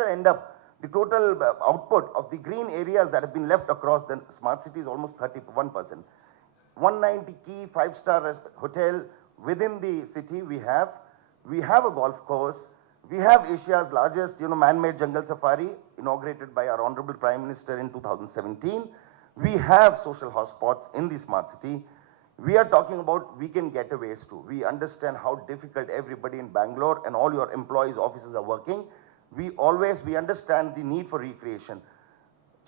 total the total output of the green areas that have been left across the smart city is almost 31%. 190 key 5-star hotel within the city we have. We have a golf course. We have Asia's largest, man-made jungle safari inaugurated by our Honorable Prime Minister in 2017. We have social hotspots in the smart city. We are talking about weekend getaways too. We understand how difficult everybody in Bangalore and all your employees' offices are working. We understand the need for recreation.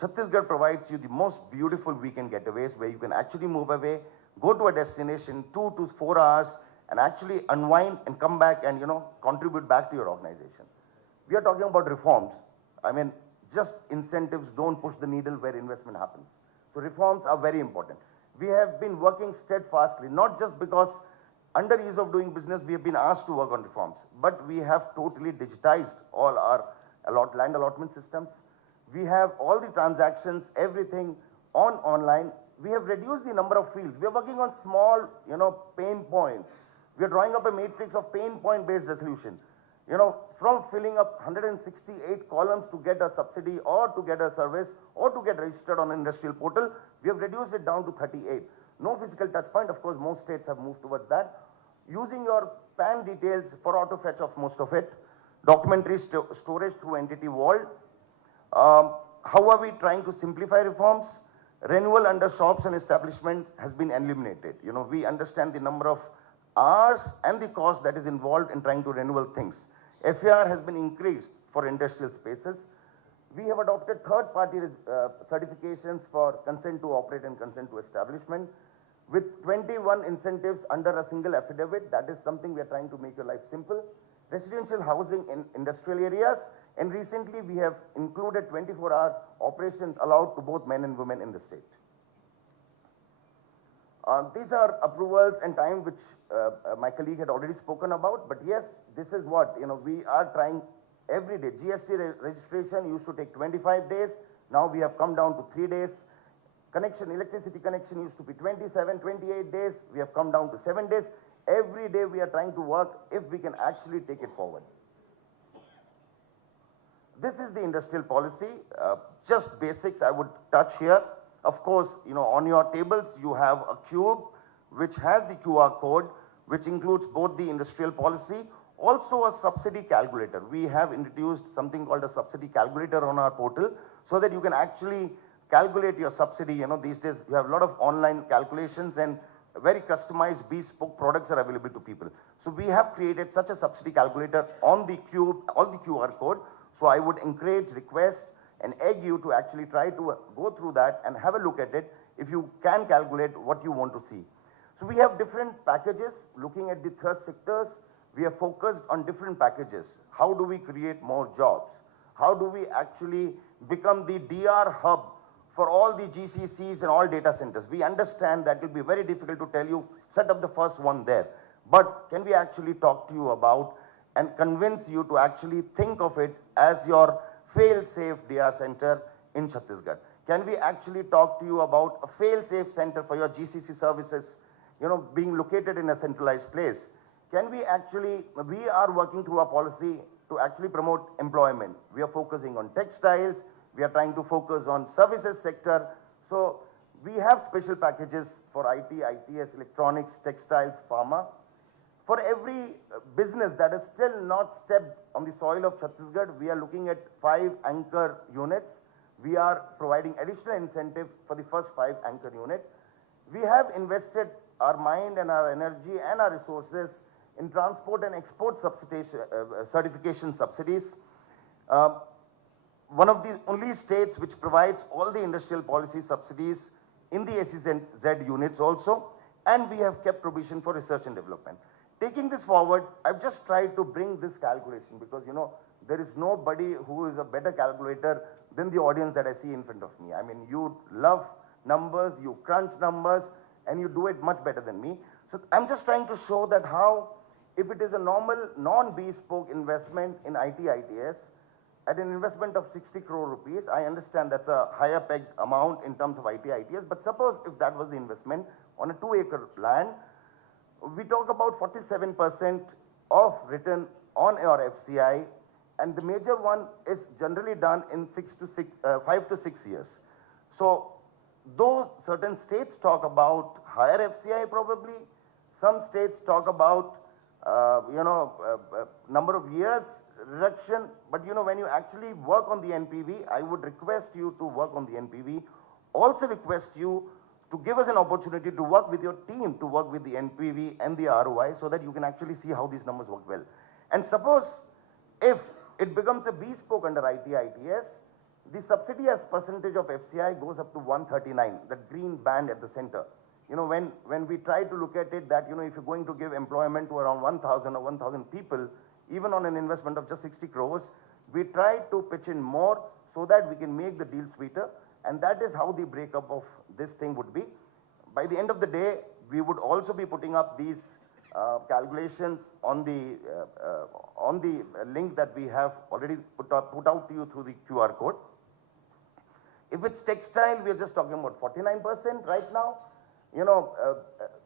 Chhattisgarh provides you the most beautiful weekend getaways where you can actually move away, go to a destination 2 to 4 hours and actually unwind and come back and, contribute back to your organization. We are talking about reforms. I mean, just incentives don't push the needle where investment happens. So reforms are very important. We have been working steadfastly, not just because under ease of doing business, we have been asked to work on reforms, but we have totally digitized all our land allotment systems. We have all the transactions, everything online. We have reduced the number of fields. We are working on small, pain points. We are drawing up a matrix of pain point based resolution. From filling up 168 columns to get a subsidy or to get a service or to get registered on an industrial portal, we have reduced it down to 38. No physical touch point. Of course, most states have moved towards that. Using your PAN details for auto fetch of most of it. Documentary storage through entity vault. How are we trying to simplify reforms? Renewal under shops and establishments has been eliminated. We understand the number of hours and the cost that is involved in trying to renewal things. FAR has been increased for industrial spaces. We have adopted third-party certifications for consent to operate and consent to establishment with 21 incentives under a single affidavit. That is something we are trying to make your life simple. Residential housing in industrial areas, and recently we have included 24-hour operations allowed to both men and women in the state. These are approvals and time which my colleague had already spoken about, but yes, this is what, we are trying every day. GST registration used to take 25 days. Now we have come down to 3 days. Electricity connection used to be 27, 28 days. We have come down to 7 days. Every day we are trying to work if we can actually take it forward. This is the industrial policy. Just basics I would touch here. Of course, on your tables you have a cube which has the QR code, which includes both the industrial policy, also a subsidy calculator. We have introduced something called a subsidy calculator on our portal so that you can actually calculate your subsidy. These days you have a lot of online calculations and very customized bespoke products are available to people. So we have created such a subsidy calculator on the cube, on the QR code. So I would encourage, request and egg you to actually try to go through that and have a look at it if you can calculate what you want to see. So we have different packages. Looking at the thrust sectors, we are focused on different packages. How do we create more jobs? How do we actually become the DR hub for all the GCCs and all data centers? We understand that it will be very difficult to tell you, set up the first one there. But can we actually talk to you about and convince you to actually think of it as your fail-safe DR center in Chhattisgarh? Can we actually talk to you about a fail-safe center for your GCC services, being located in a centralized place? Can we are working through a policy to actually promote employment. We are focusing on textiles. We are trying to focus on services sector. So we have special packages for IT, ITS, electronics, textiles, pharma. For every business that is still not stepped on the soil of Chhattisgarh, we are looking at 5 anchor units. We are providing additional incentive for the first 5 anchor units. We have invested our mind and our energy and our resources in transport and export certification subsidies. One of the only states which provides all the industrial policy subsidies in the SEZ units also, and we have kept provision for research and development. Taking this forward, I've just tried to bring this calculation because, there is nobody who is a better calculator than the audience that I see in front of me. I mean, you love numbers, you crunch numbers, and you do it much better than me. So I'm just trying to show that how, if it is a normal non-bespoke investment in IT, ITS, at an investment of 60 crore rupees, I understand that's a higher pegged amount in terms of IT, ITS, but suppose if that was the investment on a 2-acre land, we talk about 47% of return on your FCI and the major one is generally done in 5 to 6 years. So, though certain states talk about higher FCI probably, some states talk about, number of years reduction, but when you actually work on the NPV, I would request you to work on the NPV. Also request you to give us an opportunity to work with your team, to work with the NPV and the ROI so that you can actually see how these numbers work well. And suppose if it becomes a bespoke under ITS, the subsidy as percentage of FCI goes up to 139, that green band at the center. When we try to look at it that, if you're going to give employment to around 1,000 or 1,000 people, even on an investment of just 60 crores, we try to pitch in more so that we can make the deal sweeter. And that is how the breakup of this thing would be. By the end of the day, we would also be putting up these calculations on the link that we have already put out to you through the QR code. If it's textile, we are just talking about 49% right now.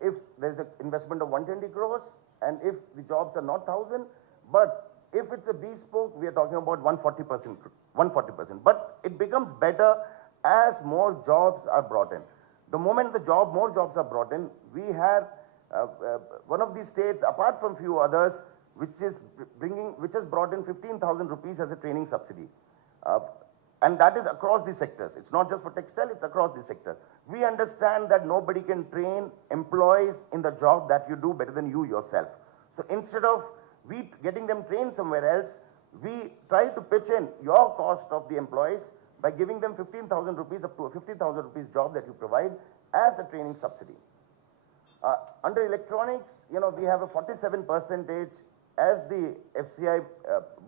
If there's an investment of 120 crores and if the jobs are not 1,000, but if it's a bespoke, we are talking about 140%. But it becomes better as more jobs are brought in. The moment more jobs are brought in, we have one of these states, apart from few others, which has brought in 15,000 rupees as a training subsidy. And that is across the sectors. It's not just for textile, it's across the sector. We understand that nobody can train employees in the job that you do better than you yourself. So instead of we getting them trained somewhere else, we try to pitch in your cost of the employees by giving them 15,000 rupees up to a 50,000 rupees job that you provide as a training subsidy. Under electronics, we have a 47% as the FCI,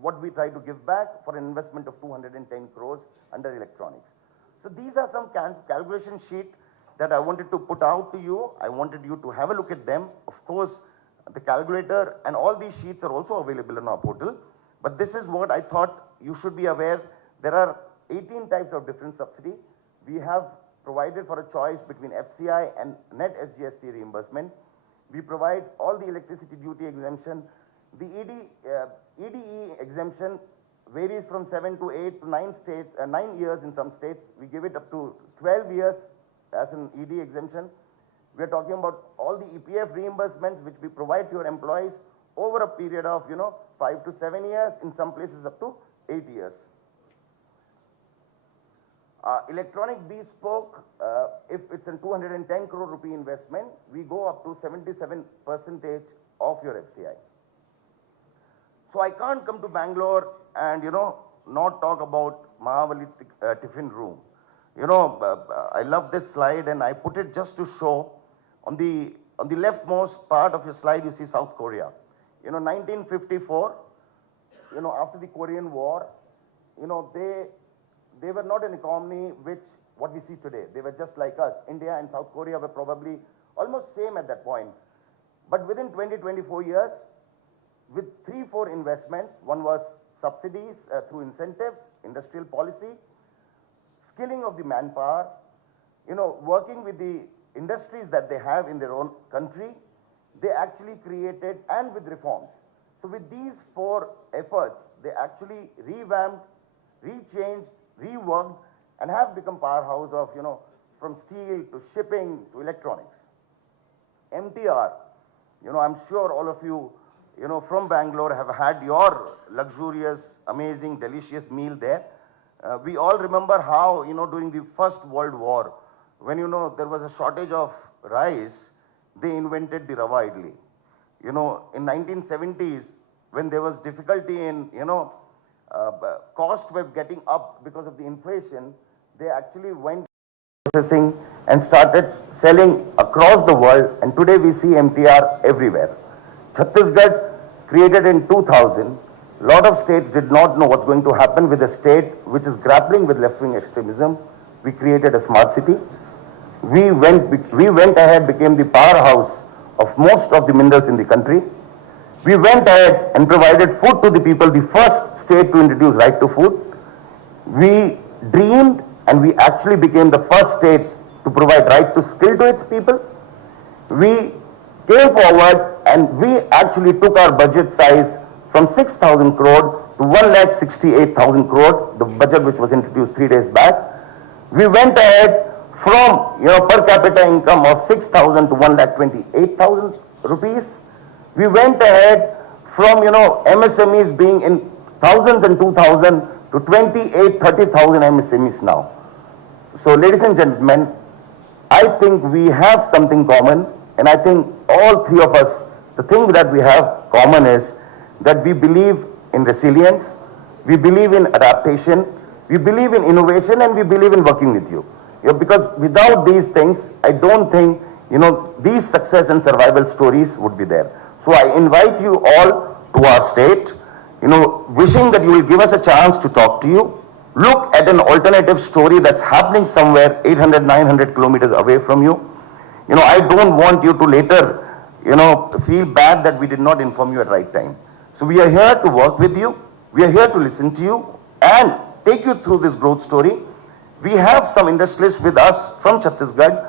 what we try to give back for an investment of 210 crores under electronics. So these are some calculation sheet that I wanted to put out to you. I wanted you to have a look at them. Of course, the calculator and all these sheets are also available on our portal. But this is what I thought you should be aware. There are 18 types of different subsidy. We have provided for a choice between FCI and net SGST reimbursement. We provide all the electricity duty exemption. The EDE exemption varies from 7 to 8 to 9 years in some states. We give it up to 12 years as an EDE exemption. We are talking about all the EPF reimbursements which we provide to your employees over a period of 5 to 7 years, in some places up to 8 years. Electronic bespoke, if it's a 210 crore rupee investment, we go up to 77% of your FCI. So I can't come to Bangalore and, not talk about Mahavali tiffin room. I love this slide and I put it just to show on the leftmost part of your slide, you see South Korea. 1954, after the Korean War, they were not an economy what we see today. They were just like us. India and South Korea were probably almost same at that point. But within 20-24 years, with 3-4 investments, one was subsidies through incentives, industrial policy, skilling of the manpower, working with the industries that they have in their own country, they actually created, and with reforms. So with these 4 efforts, they actually revamped, rechanged, reworked, and have become powerhouse of, from steel to shipping to electronics. MTR, I'm sure all of you, from Bangalore have had your luxurious, amazing, delicious meal there. We all remember how, during the First World War, when, there was a shortage of rice, they invented the Rava Idli. In 1970s, when there was difficulty in, cost were getting up because of the inflation, they actually went processing and started selling across the world, and today we see MTR everywhere. Chhattisgarh, created in 2000, a lot of states did not know what's going to happen with a state which is grappling with left-wing extremism. We created a smart city. We went ahead, became the powerhouse of most of the minerals in the country. We went ahead and provided food to the people, the first state to introduce right to food. We dreamed and we actually became the first state to provide right to skill to its people. We came forward and we actually took our budget size from 6,000 crore to 1,68,000 crore, the budget which was introduced 3 days back. We went ahead from per capita income of 6,000 to 1,28,000 rupees. We went ahead from MSMEs being in thousands and 2,000 to 28, 30,000 MSMEs now. So ladies and gentlemen, I think we have something common, and I think all three of us, the thing that we have common is that we believe in resilience, we believe in adaptation, we believe in innovation, and we believe in working with you. Because without these things, I don't think these success and survival stories would be there. So I invite you all to our state, wishing that you will give us a chance to talk to you. Look at an alternative story that's happening somewhere 800, 900 kilometers away from you. I don't want you to later, feel bad that we did not inform you at right time. So we are here to work with you. We are here to listen to you and take you through this growth story. We have some industrialists with us from Chhattisgarh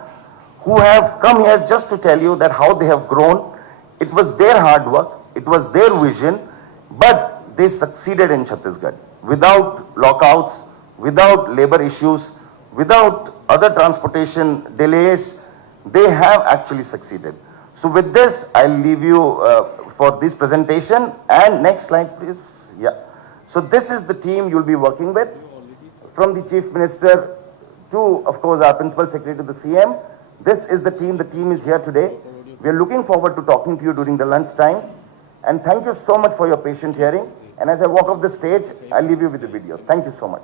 who have come here just to tell you that how they have grown. It was their hard work, it was their vision, but they succeeded in Chhattisgarh. Without lockouts, without labor issues, without other transportation delays, they have actually succeeded. So with this, I'll leave you for this presentation. And next slide, please. Yeah. So this is the team you'll be working with, from the Chief Minister to, of course, our Principal Secretary to the CM. This is the team. The team is here today. We are looking forward to talking to you during the lunch time. And thank you so much for your patient hearing. And as I walk off the stage, I'll leave you with the video. Thank you so much.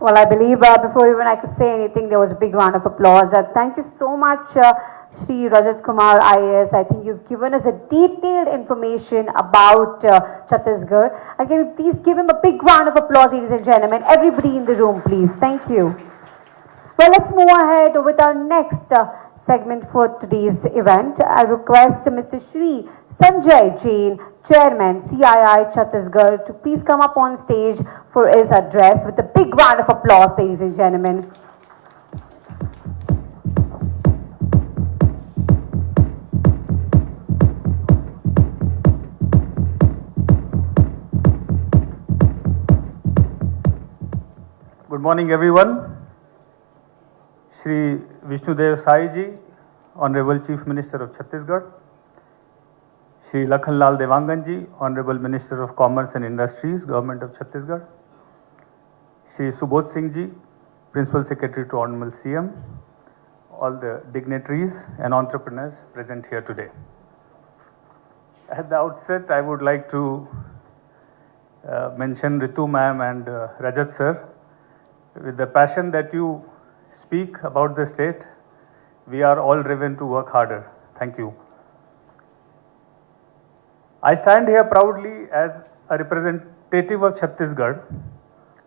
Well, I believe before even I could say anything, there was a big round of applause. Thank you so much, Shri Rajat Kumar IAS. I think you've given us a detailed information about Chhattisgarh. And can you please give him a big round of applause, ladies and gentlemen? Everybody in the room, please. Thank you. Well, let's move ahead with our next segment for today's event. I request Mr. Shri Sanjay Jain, Chairman, CII Chhattisgarh, to please come up on stage for his address with a big round of applause, ladies and gentlemen. Good morning, everyone. Shri Vishnudev Sai Ji, Honorable Chief Minister of Chhattisgarh. Shri Lakhanlal Devangan Ji, Honorable Minister of Commerce and Industries, Government of Chhattisgarh. Shri Subodh Singh Ji, Principal Secretary to Honorable CM, all the dignitaries and entrepreneurs present here today. At the outset, I would like to mention Ritu ma'am and Rajat sir. With the passion that you speak about the state, we are all driven to work harder. Thank you. I stand here proudly as a representative of Chhattisgarh,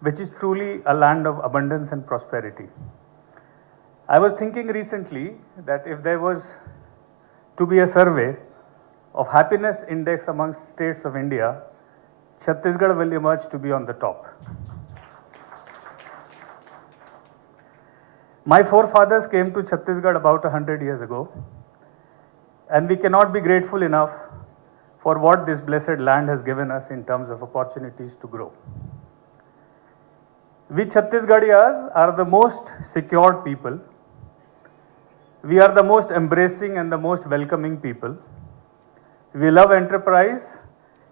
which is truly a land of abundance and prosperity. I was thinking recently that if there was to be a survey of happiness index amongst states of India, Chhattisgarh will emerge to be on the top. My forefathers came to Chhattisgarh about 100 years ago, and we cannot be grateful enough for what this blessed land has given us in terms of opportunities to grow. We Chhattisgarhiyas are the most secured people. We are the most embracing and the most welcoming people. We love enterprise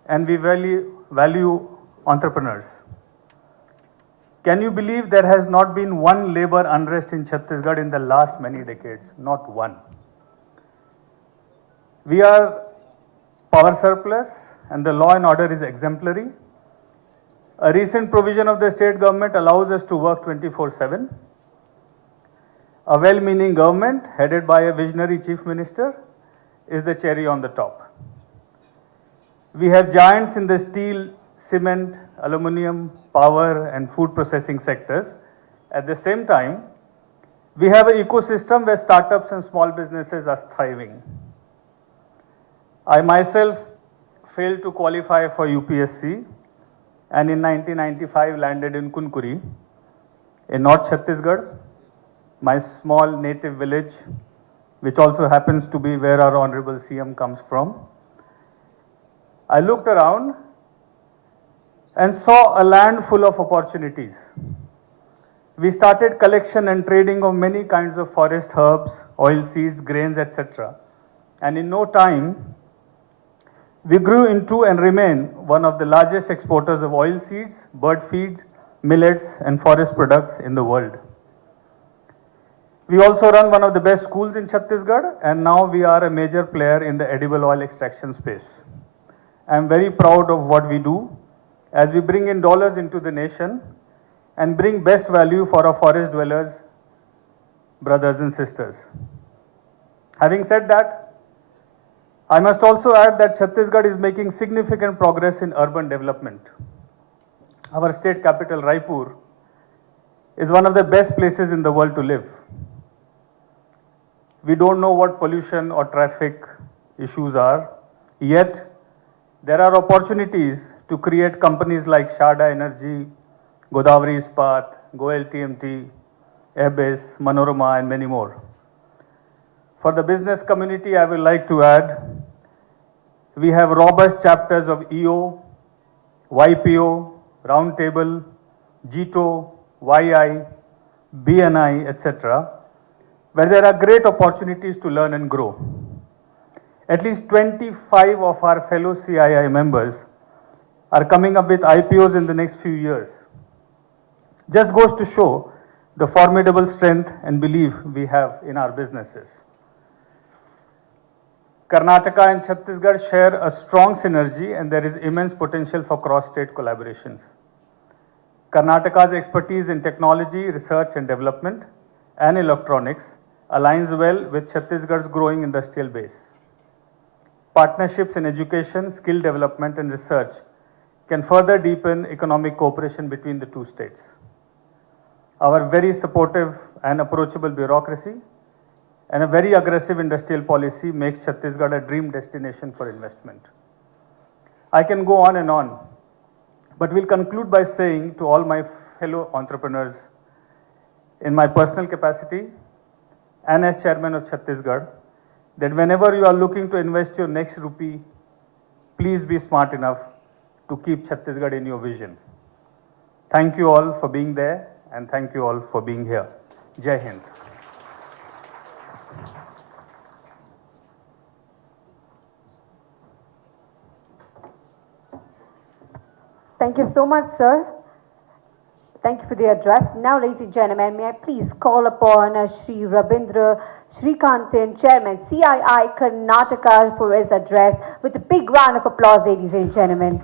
and we value entrepreneurs. Can you believe there has not been one labor unrest in Chhattisgarh in the last many decades? Not one. We are power surplus and the law and order is exemplary. A recent provision of the state government allows us to work 24/7. A well-meaning government headed by a visionary chief minister is the cherry on the top. We have giants in the steel, cement, aluminium, power and food processing sectors. At the same time, we have an ecosystem where startups and small businesses are thriving. I myself failed to qualify for UPSC and in 1995 landed in Kunkuri in North Chhattisgarh, my small native village, which also happens to be where our Honorable CM comes from. I looked around and saw a land full of opportunities. We started collection and trading of many kinds of forest herbs, oil seeds, grains, etc. And in no time, we grew into and remain one of the largest exporters of oil seeds, bird feeds, millets and forest products in the world. We also run one of the best schools in Chhattisgarh and now we are a major player in the edible oil extraction space. I am very proud of what we do as we bring in dollars into the nation and bring best value for our forest dwellers, brothers and sisters. Having said that, I must also add that Chhattisgarh is making significant progress in urban development. Our state capital, Raipur, is one of the best places in the world to live. We don't know what pollution or traffic issues are, yet there are opportunities to create companies like Sharda Energy, Godavari Ispat, Goel TMT, Abyss, Manorama and many more. For the business community, I would like to add, we have robust chapters of EO, YPO, Roundtable, GTO, YI, BNI, etc., where there are great opportunities to learn and grow. At least 25 of our fellow CII members are coming up with IPOs in the next few years. Just goes to show the formidable strength and belief we have in our businesses. Karnataka and Chhattisgarh share a strong synergy and there is immense potential for cross-state collaborations. Karnataka's expertise in technology, research and development and electronics aligns well with Chhattisgarh's growing industrial base. Partnerships in education, skill development and research can further deepen economic cooperation between the two states. Our very supportive and approachable bureaucracy and a very aggressive industrial policy makes Chhattisgarh a dream destination for investment. I can go on, but will conclude by saying to all my fellow entrepreneurs, in my personal capacity and as chairman of Chhattisgarh, that whenever you are looking to invest your next rupee, please be smart enough to keep Chhattisgarh in your vision. Thank you all for being there and thank you all for being here. Jai Hind. Thank you so much, sir. Thank you for the address. Now, ladies and gentlemen, may I please call upon Shri Rabindra Srikantan, Chairman, CII Karnataka, for his address with a big round of applause, ladies and gentlemen.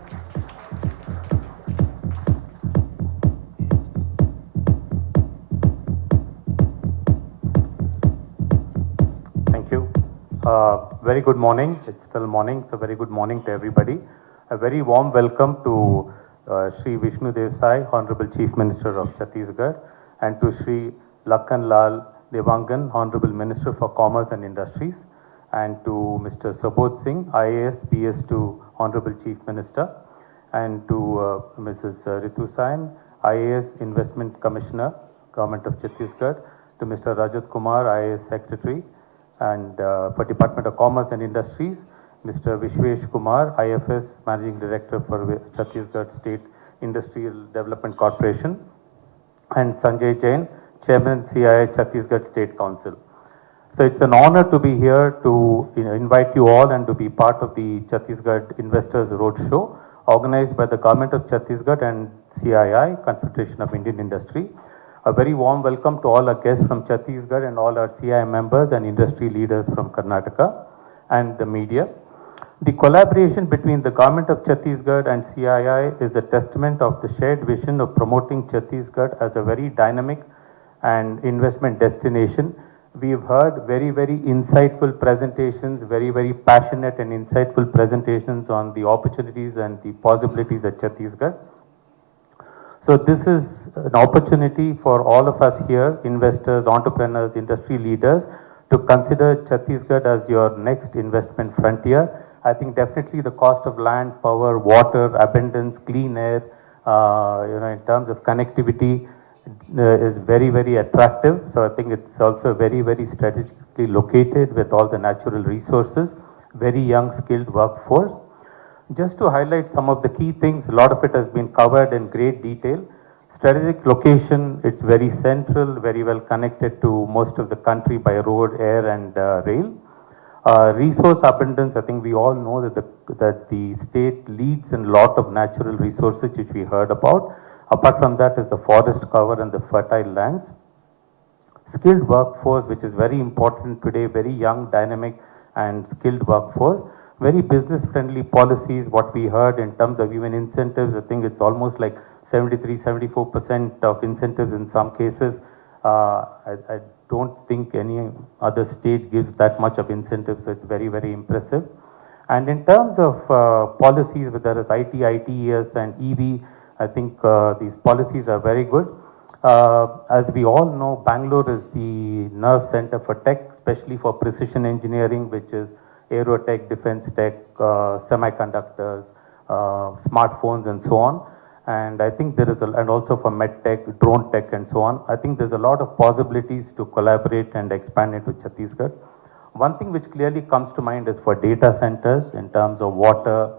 Thank you. Very good morning. It's still morning, so very good morning to everybody. A very warm welcome to Shri Vishnu Dev Sai, Honorable Chief Minister of Chhattisgarh, and to Shri Lakhan Lal Devangan, Honorable Minister for Commerce and Industries, and to Mr. Sabodh Singh, IAS, PS to Honorable Chief Minister, and to Mrs. Ritu Sain, IAS Investment Commissioner, Government of Chhattisgarh, to Mr. Rajat Kumar, IAS Secretary, and for Department of Commerce and Industries, Mr. Vishwesh Kumar, IFS Managing Director for Chhattisgarh State Industrial Development Corporation, and Sanjay Jain, Chairman CII Chhattisgarh State Council. So it's an honor to be here to invite you all and to be part of the Chhattisgarh Investors Roadshow organized by the Government of Chhattisgarh and CII, Confederation of Indian Industry. A very warm welcome to all our guests from Chhattisgarh and all our CII members and industry leaders from Karnataka and the media. The collaboration between the Government of Chhattisgarh and CII is a testament of the shared vision of promoting Chhattisgarh as a very dynamic and investment destination. We've heard very, very insightful presentations, very, very passionate and insightful presentations on the opportunities and the possibilities at Chhattisgarh. So this is an opportunity for all of us here, investors, entrepreneurs, industry leaders, to consider Chhattisgarh as your next investment frontier. I think definitely the cost of land, power, water, abundance, clean air, in terms of connectivity, is very, very attractive. So I think it's also very, very strategically located with all the natural resources, very young skilled workforce. Just to highlight some of the key things, a lot of it has been covered in great detail. Strategic location, it's very central, very well connected to most of the country by road, air and rail. Resource abundance, I think we all know that the state leads in a lot of natural resources which we heard about. Apart from that is the forest cover and the fertile lands. Skilled workforce, which is very important today, very young, dynamic and skilled workforce. Very business friendly policies, what we heard in terms of even incentives, I think it's almost like 73-74% of incentives in some cases. I don't think any other state gives that much of incentives, so it's very, very impressive. And in terms of policies, whether it's IT, ITES and EV, I think these policies are very good. As we all know, Bangalore is the nerve center for tech, especially for precision engineering, which is aerotech, defense tech, semiconductors, smartphones and so on. And I think there is, and also for medtech, drone tech and so on. I think there's a lot of possibilities to collaborate and expand into Chhattisgarh. One thing which clearly comes to mind is for data centers in terms of water,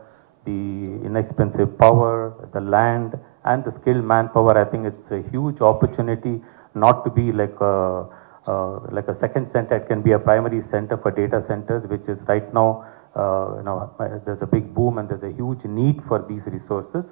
the inexpensive power, the land and the skilled manpower. I think it's a huge opportunity not to be like a second center. It can be a primary center for data centers, which is right now, there's a big boom and there's a huge need for these resources.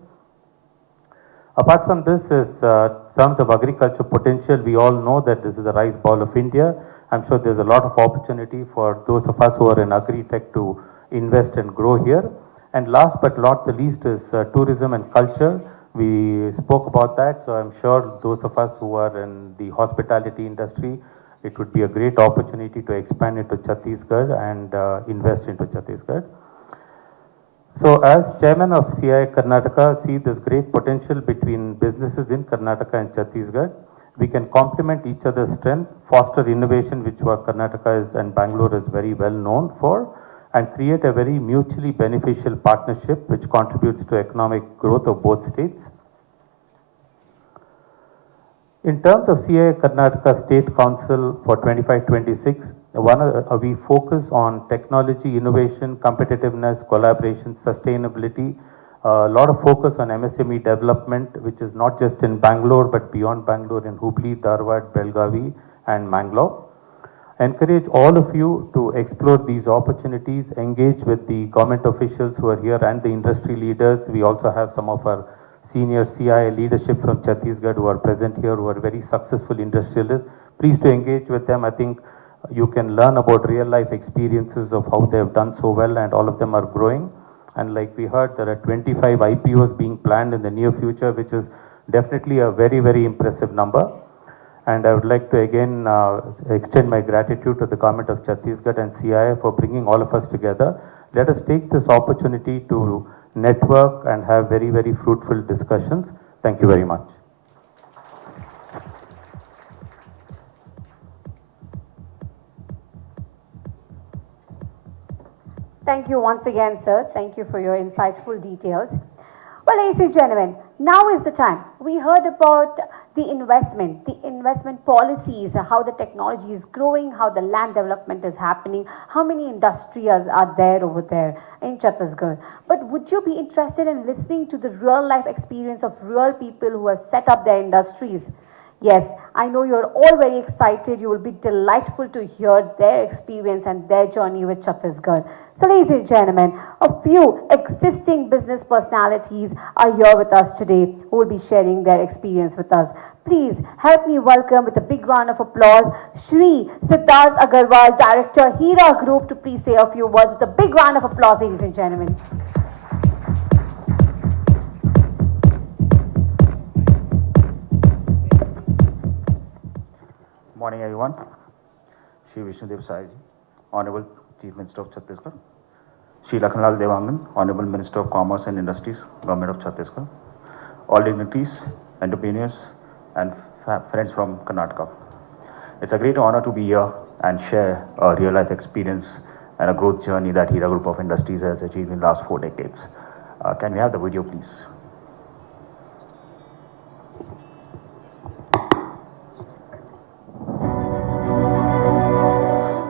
Apart from this is terms of agriculture potential, we all know that this is the rice bowl of India. I'm sure there's a lot of opportunity for those of us who are in agri-tech to invest and grow here. And last but not the least is tourism and culture. We spoke about that, so I'm sure those of us who are in the hospitality industry, it would be a great opportunity to expand into Chhattisgarh and invest into Chhattisgarh. So as chairman of CII Karnataka, see this great potential between businesses in Karnataka and Chhattisgarh. We can complement each other's strength, foster innovation, which what Karnataka is and Bangalore is very well known for, and create a very mutually beneficial partnership which contributes to economic growth of both states. In terms of CII Karnataka State Council for 25-26, we focus on technology, innovation, competitiveness, collaboration, sustainability. A lot of focus on MSME development, which is not just in Bangalore, but beyond Bangalore in Hubli, Dharwad, Belgavi, and Mangalore. Encourage all of you to explore these opportunities, engage with the government officials who are here and the industry leaders. We also have some of our senior CII leadership from Chhattisgarh who are present here, who are very successful industrialists. Please to engage with them. I think you can learn about real life experiences of how they have done so well, and all of them are growing. And like we heard, there are 25 IPOs being planned in the near future, which is definitely a very, very impressive number. And I would like to again extend my gratitude to the government of Chhattisgarh and CII for bringing all of us together. Let us take this opportunity to network and have very, very fruitful discussions. Thank you very much. Thank you once again, sir. Thank you for your insightful details. Well, Well, ladies and gentlemen, now is the time. We heard about the investment policies, how the technology is growing, how the land development is happening, how many industries are there over there in Chhattisgarh. But would you be interested in listening to the real life experience of real people who have set up their industries? Yes, I know you're all very excited. You will be delightful to hear their experience and their journey with Chhattisgarh. So, ladies and gentlemen, a few existing business personalities are here with us today who will be sharing their experience with us. Please help me welcome with a big round of applause Shri Siddharth Agarwal, Director, Hira Group, to please say a few words with a big round of applause, ladies and gentlemen. Morning, everyone. Shri Vishnudev Sai, Honorable Chief Minister of Chhattisgarh. Shri Lakhanlal Devangan, Honorable Minister of Commerce and Industries, Government of Chhattisgarh. All dignitaries, entrepreneurs, and friends from Karnataka. It's a great honor to be here and share a real-life experience and a growth journey that Hira Group of Industries has achieved in the last 4 decades. Can we have the video, please?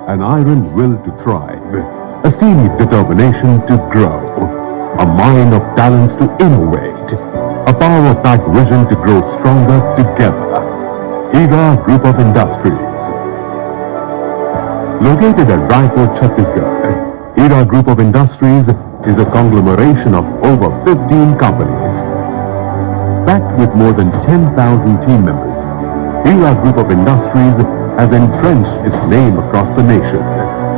An iron will to thrive, a steely determination to grow, a mind of talents to innovate, a power-packed vision to grow stronger together. Hira Group of Industries. Located at Raipur, Chhattisgarh, Hira Group of Industries is a conglomeration of over 15 companies. Backed with more than 10,000 team members, Hira Group of Industries has entrenched its name across the nation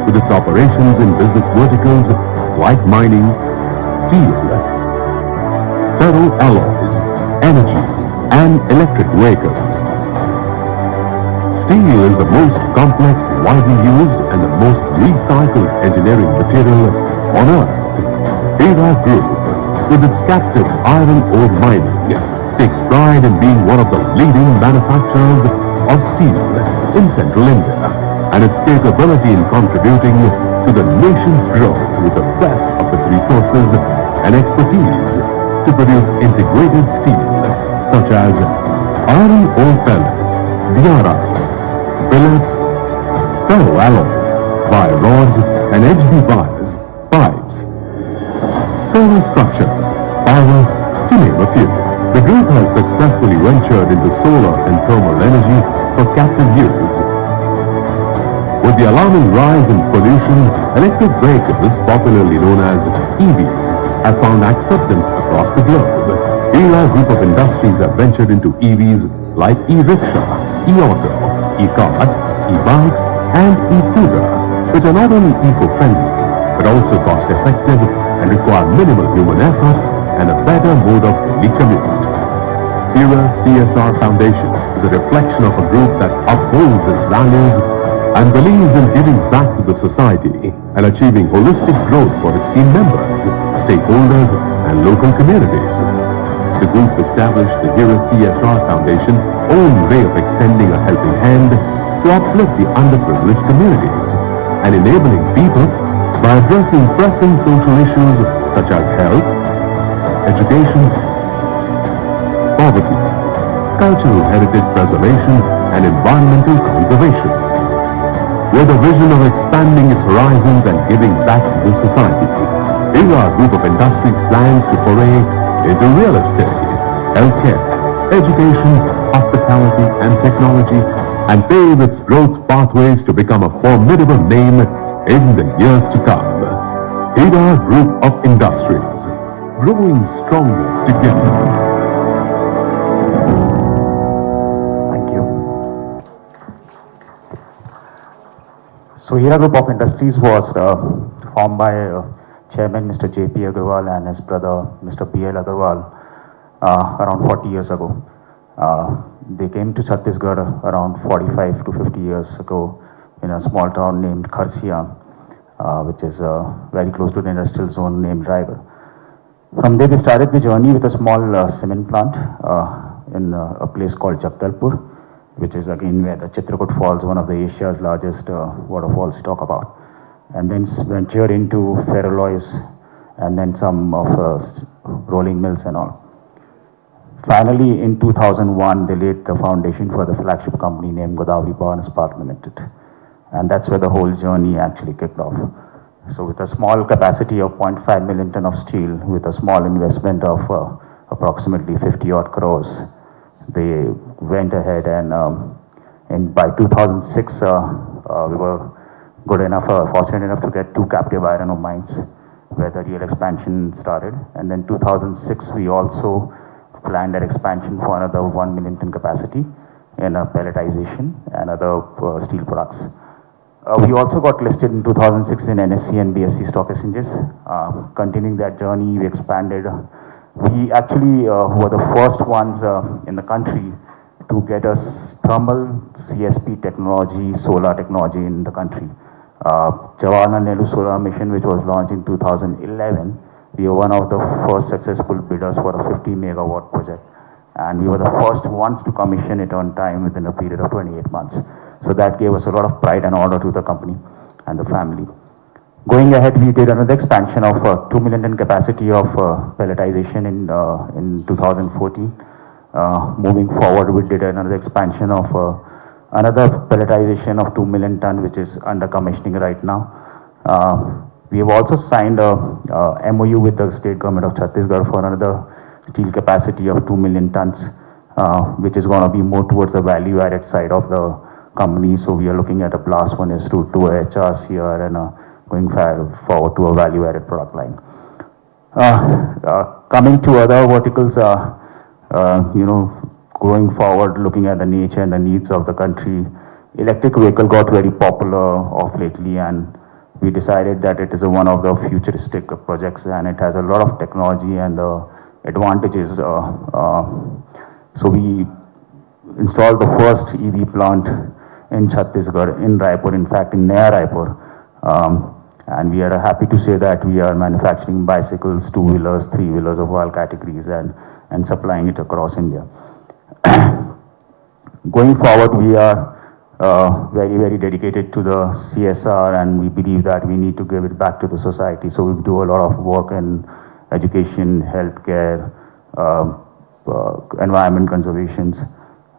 with its operations in business verticals like mining, steel, ferroalloys, energy, and electric vehicles. Steel is the most complex, widely used, and the most recycled engineering material on earth. Hira Group, with its captive iron ore mining, takes pride in being one of the leading manufacturers of steel in central India, and its capability in contributing to the nation's growth with the best of its resources and expertise to produce integrated steel such as iron ore pellets, DRI, billets, ferroalloys, wire rods, and HB wires, pipes, service structures, power, to name a few. The group has successfully ventured into solar and thermal energy for captive use. With the alarming rise in pollution, electric vehicles, popularly known as EVs, have found acceptance across the globe. Hira Group of Industries have ventured into EVs like e-rickshaw, e-auto, e-cart, e-bikes, and e-scooter, which are not only eco-friendly, but also cost-effective and require minimal human effort and a better mode of daily commute. Hira CSR Foundation is a reflection of a group that upholds its values and believes in giving back to the society and achieving holistic growth for its team members, stakeholders, and local communities. The group established the Hira CSR Foundation own way of extending a helping hand to uplift the underprivileged communities and enabling people by addressing pressing social issues such as health, education, poverty, cultural heritage preservation, and environmental conservation. With a vision of expanding its horizons and giving back to the society, Hira Group of Industries plans to foray into real estate, healthcare, education, hospitality, and technology, and pave its growth pathways to become a formidable name in the years to come. Hira Group of Industries, growing stronger together. So Hira Group of Industries was formed by Chairman Mr. J.P. Agarwal and his brother Mr. B.L. Agarwal around 40 years ago. They came to Chhattisgarh around 45 to 50 years ago in a small town named Kharsia, which is very close to the industrial zone named Raigad. From there they started the journey with a small cement plant in a place called Jagdalpur, which is again where the Chitrakoot Falls, one of the Asia's largest waterfalls we talk about. And then ventured into ferroalloys and then some of rolling mills and all. Finally, in 2001, they laid the foundation for the flagship company named Godavari Power and Ispat Limited. And that's where the whole journey actually kicked off. So with a small capacity of 0.5 million ton of steel, with a small investment of approximately 50 odd crores, they went ahead and by 2006, we were good enough, fortunate enough to get 2 captive iron ore mines where the real expansion started. And then 2006, we also planned an expansion for another 1 million ton capacity in pelletization and other steel products. We also got listed in 2006 in NSE and BSE stock exchanges. Continuing that journey, we expanded. We actually were the first ones in the country to get us thermal CSP technology, solar technology in the country. Jawaharlal Nehru Solar Mission, which was launched in 2011, we were one of the first successful bidders for a 50 megawatt project. And we were the first ones to commission it on time within a period of 28 months. So that gave us a lot of pride and honor to the company and the family. Going ahead, we did another expansion of 2 million ton capacity of pelletization in 2014. Moving forward, we did another expansion of another pelletization of 2 million ton, which is under commissioning right now. We have also signed a MOU with the state government of Chhattisgarh for another steel capacity of 2 million tons, which is going to be more towards the value-added side of the company. So we are looking at a blast furnace to HRs here and going forward to a value-added product line. Coming to other verticals, going forward, looking at the nature and the needs of the country, electric vehicle got very popular of lately, and we decided that it is one of the futuristic projects and it has a lot of technology and advantages. So we installed the first EV plant in Chhattisgarh, in Raipur, in fact in Naya Raipur. And we are happy to say that we are manufacturing bicycles, 2-wheelers, 3-wheelers of all categories and supplying it across India. Going forward, we are very, very dedicated to the CSR, and we believe that we need to give it back to the society. So we do a lot of work in education, healthcare, environment conservations,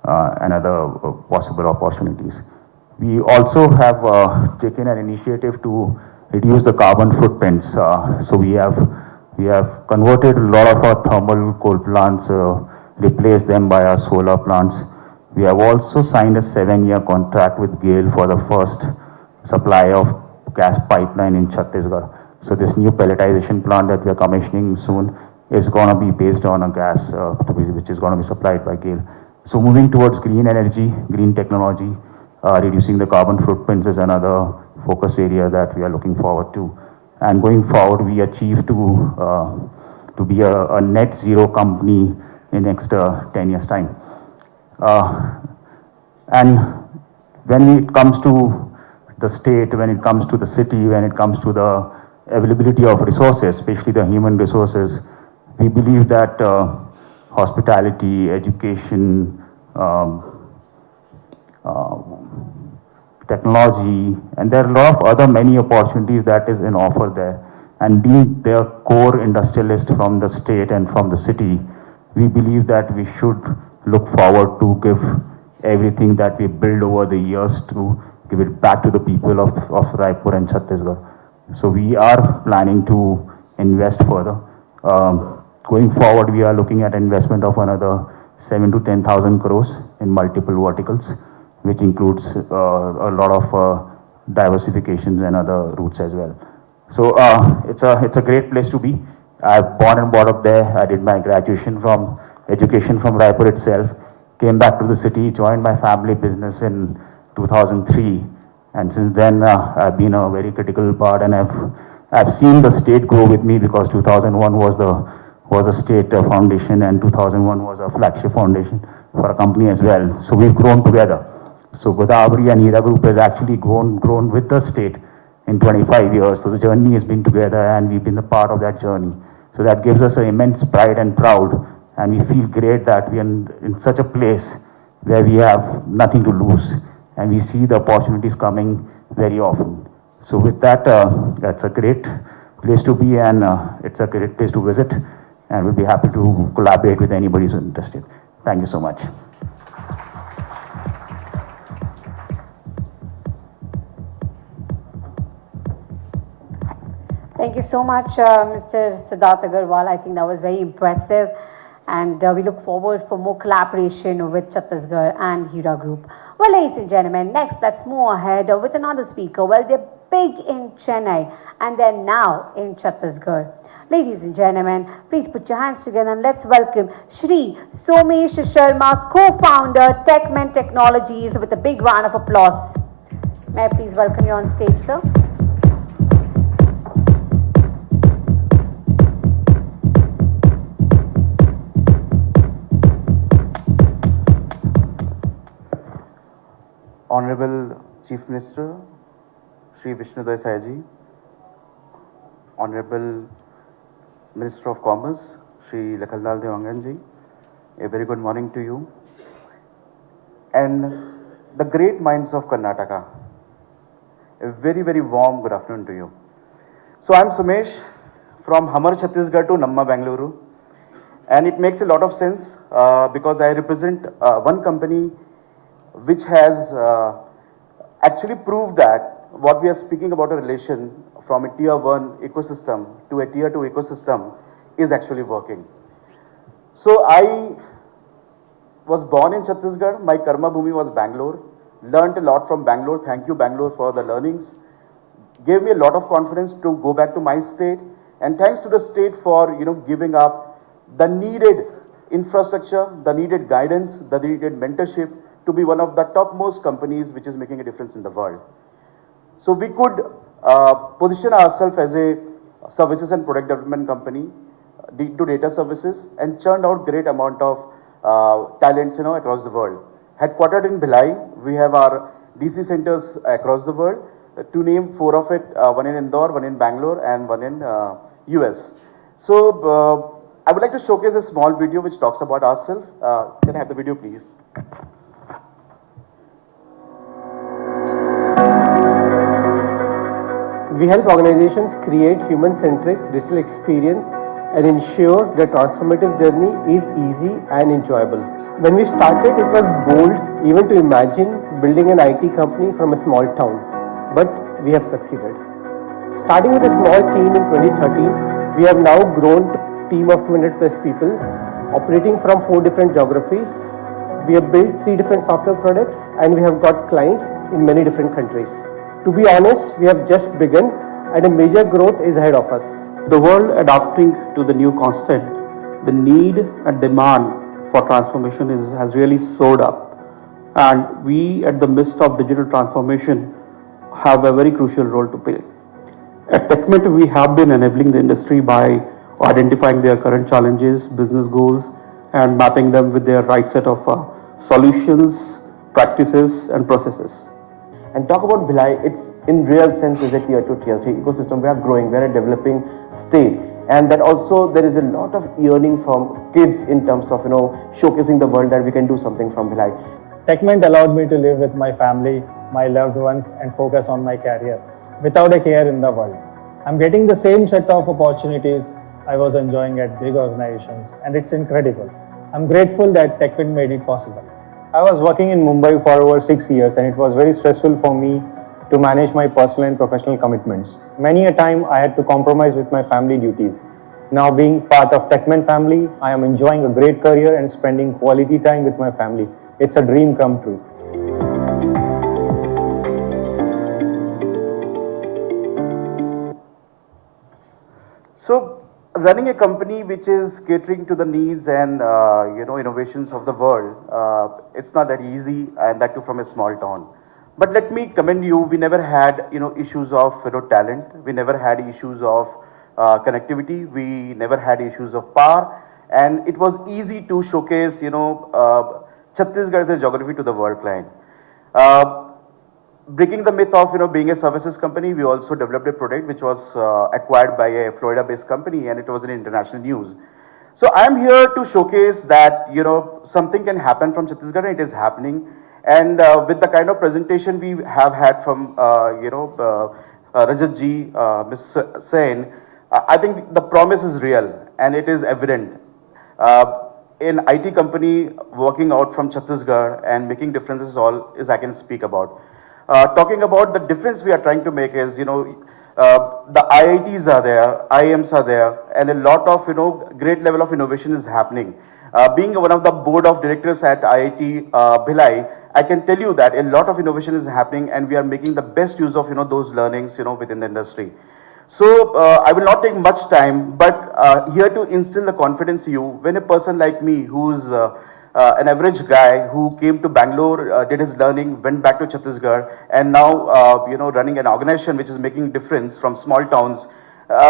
and other possible opportunities. We also have taken an initiative to reduce the carbon footprints. So we have converted a lot of our thermal coal plants, replaced them by our solar plants. We have also signed a 7-year contract with GAIL for the first supply of gas pipeline in Chhattisgarh. So this new pelletization plant that we are commissioning soon is going to be based on a gas which is going to be supplied by GAIL. So moving towards green energy, green technology, reducing the carbon footprints is another focus area that we are looking forward to. And going forward, we achieve to be a net zero company in next 10 years time. And when it comes to the state, when it comes to the city, when it comes to the availability of resources, especially the human resources, we believe that hospitality, education, technology, and there are a lot of other many opportunities that is in offer there. And being their core industrialist from the state and from the city, we believe that we should look forward to give everything that we build over the years to give it back to the people of Raipur and Chhattisgarh. So we are planning to invest further. Going forward, we are looking at investment of another 7,000 to 10,000 crores in multiple verticals, which includes a lot of diversifications and other routes as well. So it's a great place to be. I'm born and brought up there. I did my education from Raipur itself, came back to the city, joined my family business in 2003, and since then I've been a very critical part, and I've seen the state grow with me, because 2001 was a state foundation and 2001 was a flagship foundation for a company as well. So we've grown together. So Godavari and Hira Group has actually grown with the state in 25 years. So the journey has been together and we've been a part of that journey. So that gives us an immense pride and proud, and we feel great that we are in such a place where we have nothing to lose and we see the opportunities coming very often. So with that, that's a great place to be, and it's a great place to visit, and we'll be happy to collaborate with anybody who's interested. Thank you so much. Thank you so much, Mr. Siddharth Agarwal. I think that was very impressive. And we look forward for more collaboration with Chhattisgarh and Hira Group. Well, ladies and gentlemen, next let's move ahead with another speaker. Well, they're big in Chennai and they're now in Chhattisgarh. Ladies and gentlemen, please put your hands together and let's welcome Shri Somesh Sharma, co-founder TechMen Technologies, with a big round of applause. May I please welcome you on stage, sir? Honorable Chief Minister, Shri Vishnudev Sai, Honorable Minister of Commerce, Shri Lakhanlal Devangan, a very good morning to you. And the great minds of Karnataka, a very, very warm good afternoon to you. So I'm Somesh from Hamar, Chhattisgarh to Namma, Bengaluru. And it makes a lot of sense because I represent one company which has actually proved that what we are speaking about, a relation from a tier 1 ecosystem to a tier 2 ecosystem, is actually working. So I was born in Chhattisgarh. My karma bhumi was Bangalore. Learned a lot from Bangalore. Thank you, Bangalore, for the learnings. Gave me a lot of confidence to go back to my state. And thanks to the state for giving up the needed infrastructure, the needed guidance, the needed mentorship to be one of the topmost companies which is making a difference in the world. So we could position ourselves as a services and product development company to data services, and churned out great amount of talents across the world. Headquartered in Bhilai, we have our DC centers across the world. To name 4 of it, one in Indore, one in Bangalore, and one in US. So I would like to showcase a small video which talks about ourselves. Can I have the video, please? We help organizations create human-centric digital experience and ensure their transformative journey is easy and enjoyable. When we started, it was bold even to imagine building an IT company from a small town, but we have succeeded. Starting with a small team in 2013, we have now grown to a team of 200 plus people, operating from 4 different geographies. We have built 3 different software products, and we have got clients in many different countries. To be honest, we have just begun and a major growth is ahead of us. The world adapting to the new constant, the need and demand for transformation has really soared up. And we at the midst of digital transformation have a very crucial role to play. At TechMen, we have been enabling the industry by identifying their current challenges, business goals, and mapping them with their right set of solutions, practices, and processes. And talk about Bhilai, it's in real sense is a tier 2, tier 3 ecosystem. We are growing, we are a developing state. And that also there is a lot of yearning from kids in terms of showcasing the world that we can do something from Bhilai. TechMen allowed me to live with my family, my loved ones, and focus on my career without a care in the world. I'm getting the same set of opportunities I was enjoying at big organizations, and it's incredible. I'm grateful that TechMen made it possible. I was working in Mumbai for over 6 years, and it was very stressful for me to manage my personal and professional commitments. Many a time I had to compromise with my family duties. Now being part of TechMen family, I am enjoying a great career and spending quality time with my family. It's a dream come true. So running a company which is catering to the needs and innovations of the world, it's not that easy, and that too from a small town. But let me commend you. We never had issues of talent. We never had issues of connectivity. We never had issues of power, and it was easy to showcase Chhattisgarh's geography to the world client. Breaking the myth of being a services company, we also developed a product which was acquired by a Florida-based company, and it was in international news. So I am here to showcase that something can happen from Chhattisgarh, and it is happening. And with the kind of presentation we have had from Rajat ji, Ms. Sen, I think the promise is real and it is evident. In IT company working out from Chhattisgarh and making differences all is I can speak about. Talking about the difference we are trying to make is, the IITs are there, IIMs are there, and a lot of, great level of innovation is happening. Being one of the board of directors at IIT Bhilai, I can tell you that a lot of innovation is happening and we are making the best use of, those learnings, within the industry. So I will not take much time, but here to instill the confidence in you, when a person like me, who's an average guy who came to Bangalore, did his learning, went back to Chhattisgarh, and now running an organization which is making difference from small towns,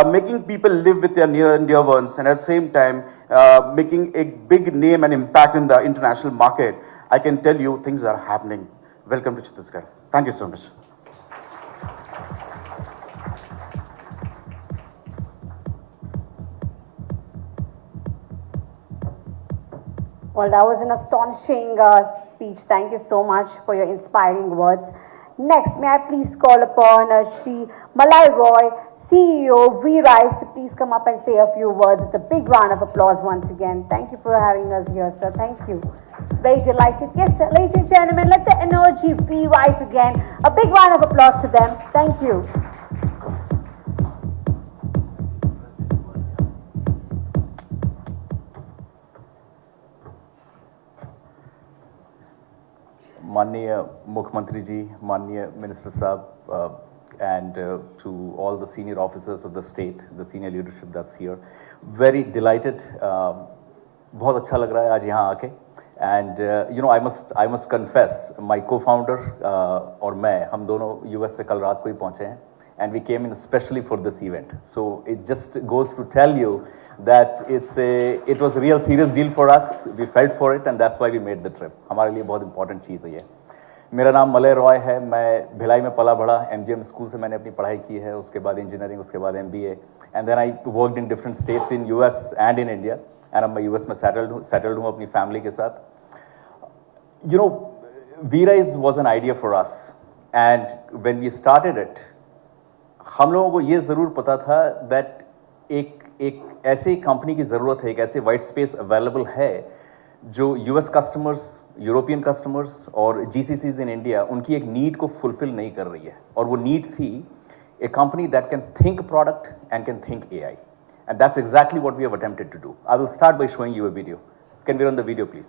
making people live with their near and dear ones, and at the same time making a big name and impact in the international market. I can tell you things are happening. Welcome to Chhattisgarh. Thank you so much. Well, that was an astonishing speech. Thank you so much for your inspiring words. Next, may I please call upon Shri Malai Roy, CEO, V-Rise, to please come up and say a few words with a big round of applause once again. Thank you for having us here, sir. Thank you. Very delighted. Yes, sir. Ladies and gentlemen, let the energy V-Rise again. A big round of applause to them. Thank you. Manya Mukhyamantri ji, Manya Minister Sahab, and to all the senior officers of the state, the senior leadership that's here. Very delighted. बहुत अच्छा लग रहा है आज यहाँ आके. And I must confess, my co-founder और मैं, हम दोनों US से कल रात को ही पहुँचे हैं, and we came in especially for this event. So it just goes to tell you that it was a real serious deal for us. We felt for it and that's why we made the trip. हमारे लिए बहुत important चीज़ है ये. मेरा नाम Malay Roy है. मैं भिलाई में पला बड़ा. MGM स्कूल से मैंने अपनी पढ़ाई की है. उसके बाद इंजीनियरिंग, उसके बाद MBA. And then I worked in different states in US and in India. And अब मैं US में settled हूँ अपनी family के साथ. V-Rise was an idea for us. And when we started it, हम लोगों को ये ज़रूर पता था that एक ऐसी कंपनी की ज़रूरत है, एक ऐसे वाइट स्पेस अवेलेबल है जो US कस्टमर्स, यूरोपियन कस्टमर्स और GCCs इन इंडिया उनकी एक नीड को फुलफिल नहीं कर रही है. और वो नीड थी a company that can think product and can think AI. And that's exactly what we have attempted to do. I will start by showing you a video. Can we run the video, please?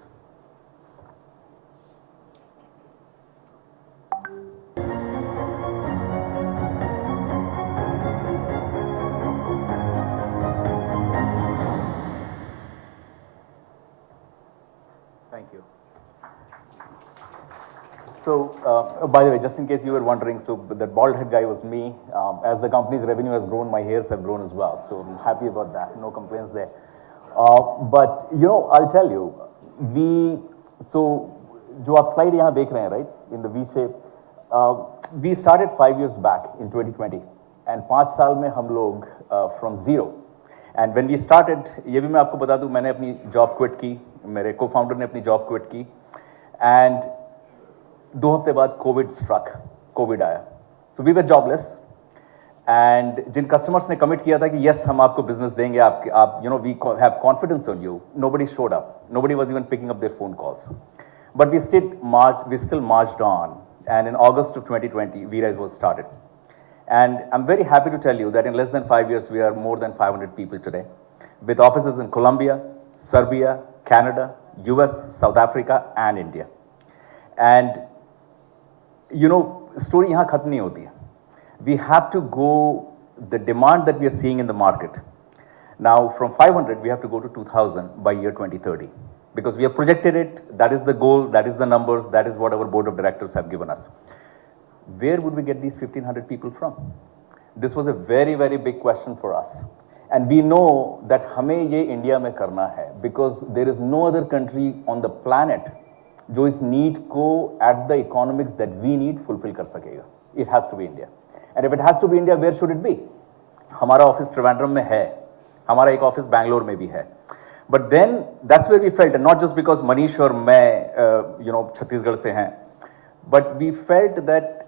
Thank you. So, by the way, just in case you were wondering, so that bald head guy was me. As the company's revenue has grown, my hairs have grown as well. So I'm happy about that. No complaints there. But I'll tell you, जो आप slide यहाँ देख रहे हैं, right, in the V shape, we started 5 years back in 2020, and 5 साल में हम लोग from zero. And when we started, ये भी मैं आपको बता दूँ, मैंने अपनी job quit की, मेरे co-founder ने अपनी job quit की, and 2 हफ्ते बाद COVID आया. So we were jobless, and Jin customers ने commit किया था कि yes हम आपको business देंगे, आप we have confidence on you, nobody showed up. Nobody was even picking up their phone calls. But we still marched on, and in August of 2020, V-Rise was started. And I'm very happy to tell you that in less than 5 years, we are more than 500 people today, with offices in Colombia, Serbia, Canada, US, South Africa, and India. And story यहाँ खत्म नहीं होती है. We have to go, the demand that we are seeing in the market. Now, from 500, we have to go to 2,000 by year 2030. Because we have projected it, that is the goal, that is the numbers, that is what our board of directors have given us. Where would we get these 1,500 people from? This was a very, very big question for us. And we know that हमें ये India में करना है, because there is no other country on the planet जो इस need को at the economics that we need fulfill कर सकेगा. It has to be India. And if it has to be India, where should it be? हमारा office Trivandrum में है, हमारा एक ऑफिस बैंगलोर में भी है. But then that's where we felt, and not just because Manish और मैं छत्तीसगढ़ से हैं, but we felt that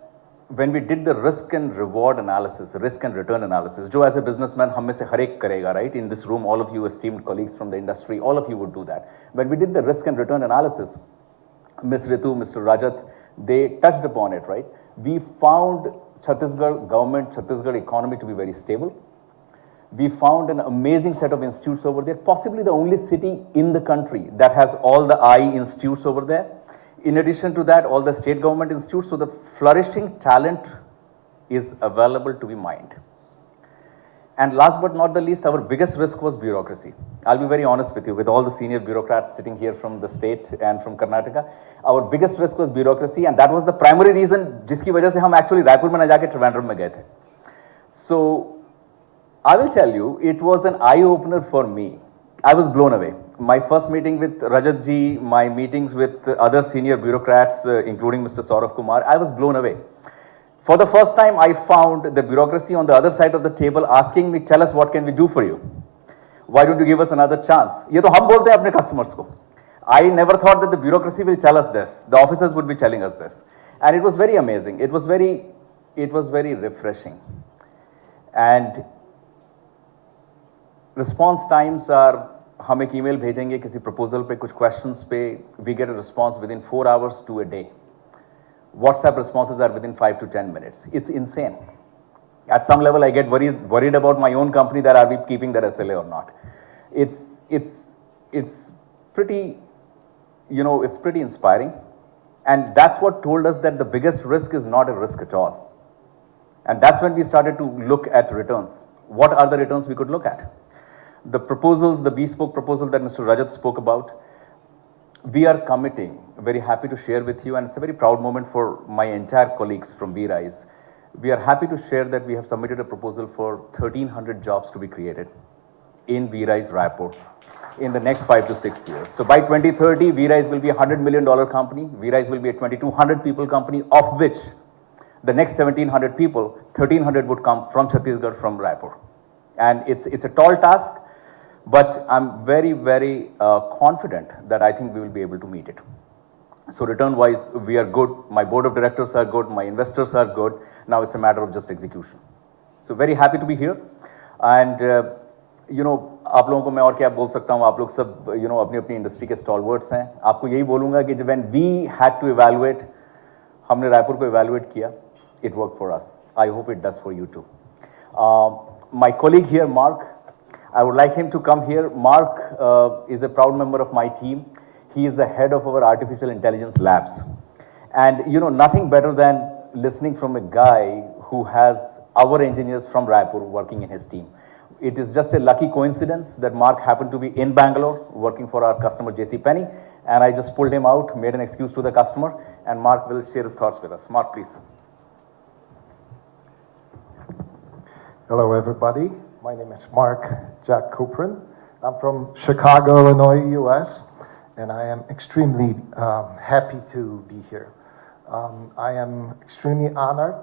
when we did the risk and reward analysis, risk and return analysis, जो as a businessman हम में से हर एक करेगा, right? In this room, all of you esteemed colleagues from the industry, all of you would do that. When we did the risk and return analysis, Ms. Ritu, Mr. Rajat, they touched upon it, right? We found Chhattisgarh government, Chhattisgarh economy to be very stable. We found an amazing set of institutes over there, possibly the only city in the country that has all the I institutes over there. In addition to that, all the state government institutes, so the flourishing talent is available to be mined. And last but not the least, our biggest risk was bureaucracy. I'll be very honest with you, with all the senior bureaucrats sitting here from the state and from Karnataka, our biggest risk was bureaucracy, and that was the primary reason जिसकी वजह से हम actually Raipur में न जाके ट्रिवेंड्रम में गए थे. So I will tell you, it was an eye-opener for me. I was blown away. My first meeting with Rajat ji, my meetings with other senior bureaucrats, including Mr. Saurav Kumar, I was blown away. For the first time, I found the bureaucracy on the other side of the table asking me, tell us what can we do for you? Why don't you give us another chance? ये तो हम बोलते हैं अपने customers को. I never thought that the bureaucracy will tell us this. The officers would be telling us this. And it was very amazing. It was very refreshing. And response times are, हम एक email भेजेंगे किसी proposal पे, कुछ questions पे, we get a response within 4 hours to a day. WhatsApp responses are within 5 to 10 minutes. It's insane. At some level, I get worried about my own company that are we keeping that SLA or not. It's pretty, you know, it's pretty inspiring. And that's what told us that the biggest risk is not a risk at all. And that's when we started to look at returns. What are the returns we could look at? The proposals, the bespoke proposal that Mr. Rajat spoke about, we are committing, very happy to share with you, and it's a very proud moment for my entire colleagues from V-Rise. We are happy to share that we have submitted a proposal for 1,300 jobs to be created in V-Rise Raipur in the next 5 to 6 years. So by 2030, V-Rise will be a $100 million company. V-Rise will be a 2,200 people company, of which the next 1,700 people, 1,300 would come from Chhattisgarh, from Raipur. And it's a tall task, but I'm very, very confident that I think we will be able to meet it. So return-wise, we are good. My board of directors are good. My investors are good. Now it's a matter of just execution. So very happy to be here. And, you know, आप लोगों को मैं और क्या बोल सकता हूँ, आप लोग सब, you know, अपनी इंडस्ट्री के स्टॉलवर्ड्स हैं. आपको यही बोलूँगा कि when we had to evaluate, हमने रायपुर को evaluate किया, it worked for us. I hope it does for you too. My colleague here, Mark, I would like him to come here. Mark is a proud member of my team. He is the head of our artificial intelligence labs. And you know, nothing better than listening from a guy who has our engineers from Raipur working in his team. It is just a lucky coincidence that Mark happened to be in Bangalore working for our customer JCPenney, and I just pulled him out, made an excuse to the customer, and Mark will share his thoughts with us. Mark, please. Hello, everybody. My name is Mark Jack Cuprin. I'm from Chicago, Illinois, US, and I am extremely happy to be here. I am extremely honored.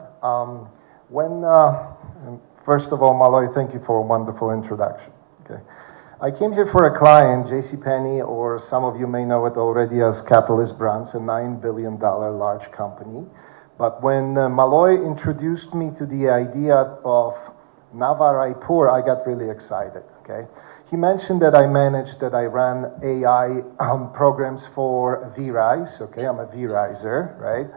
First of all, Malloy, thank you for a wonderful introduction. Okay. I came here for a client, JCPenney, or some of you may know it already as Catalyst Brands, a $9 billion large company. But when Malloy introduced me to the idea of Nava Raipur, I got really excited, okay? He mentioned that I ran AI programs for V-Rise, okay? I'm a V-Riser, right?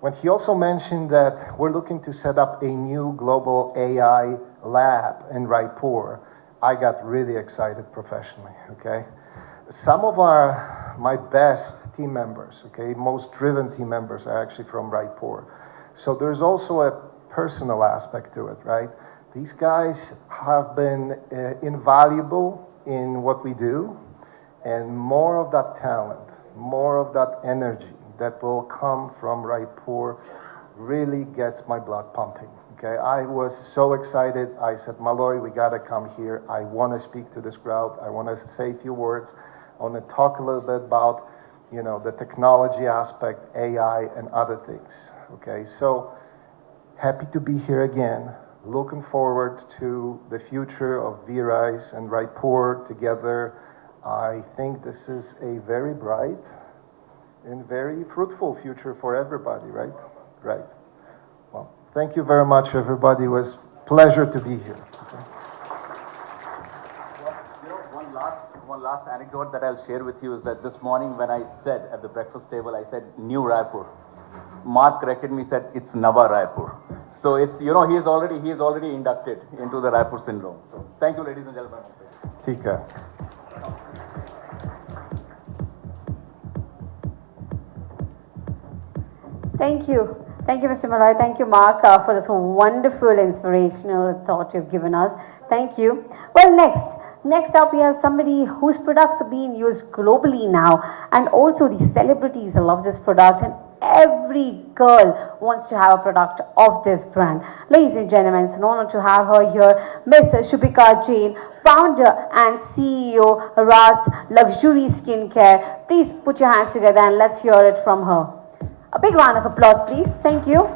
When he also mentioned that we're looking to set up a new global AI lab in Raipur, I got really excited professionally, okay? Some of my best team members, okay, most driven team members are actually from Raipur. So there's also a personal aspect to it, right? These guys have been invaluable in what we do, and more of that talent, more of that energy that will come from Raipur really gets my blood pumping, okay? I was so excited. I said, Malloy, we gotta come here. I wanna speak to this crowd. I wanna say a few words. I wanna talk a little bit about, you know, the technology aspect, AI, and other things, okay? So, happy to be here again. Looking forward to the future of V-Rise and Raipur together. I think this is a very bright and very fruitful future for everybody, right? Right. Well, thank you very much, everybody. It was a pleasure to be here. One last anecdote that I'll share with you is that this morning when I said at the breakfast table, I said New Raipur. Mark corrected me, said it's Nava Raipur. So it's, he is already inducted into the Raipur syndrome. So thank you, ladies and gentlemen. Tika. Thank you. Thank you, Mr. Malloy. Thank you, Mark, for this wonderful, inspirational thought you've given us. Thank you. Well, next up, we have somebody whose products are being used globally now, and also the celebrities love this product, and every girl wants to have a product of this brand. Ladies and gentlemen, it's an honor to have her here, Ms. Shubhika Jain, founder and CEO, Ras Luxury Skincare. Please put your hands together and let's hear it from her. A big round of applause, please. Thank you.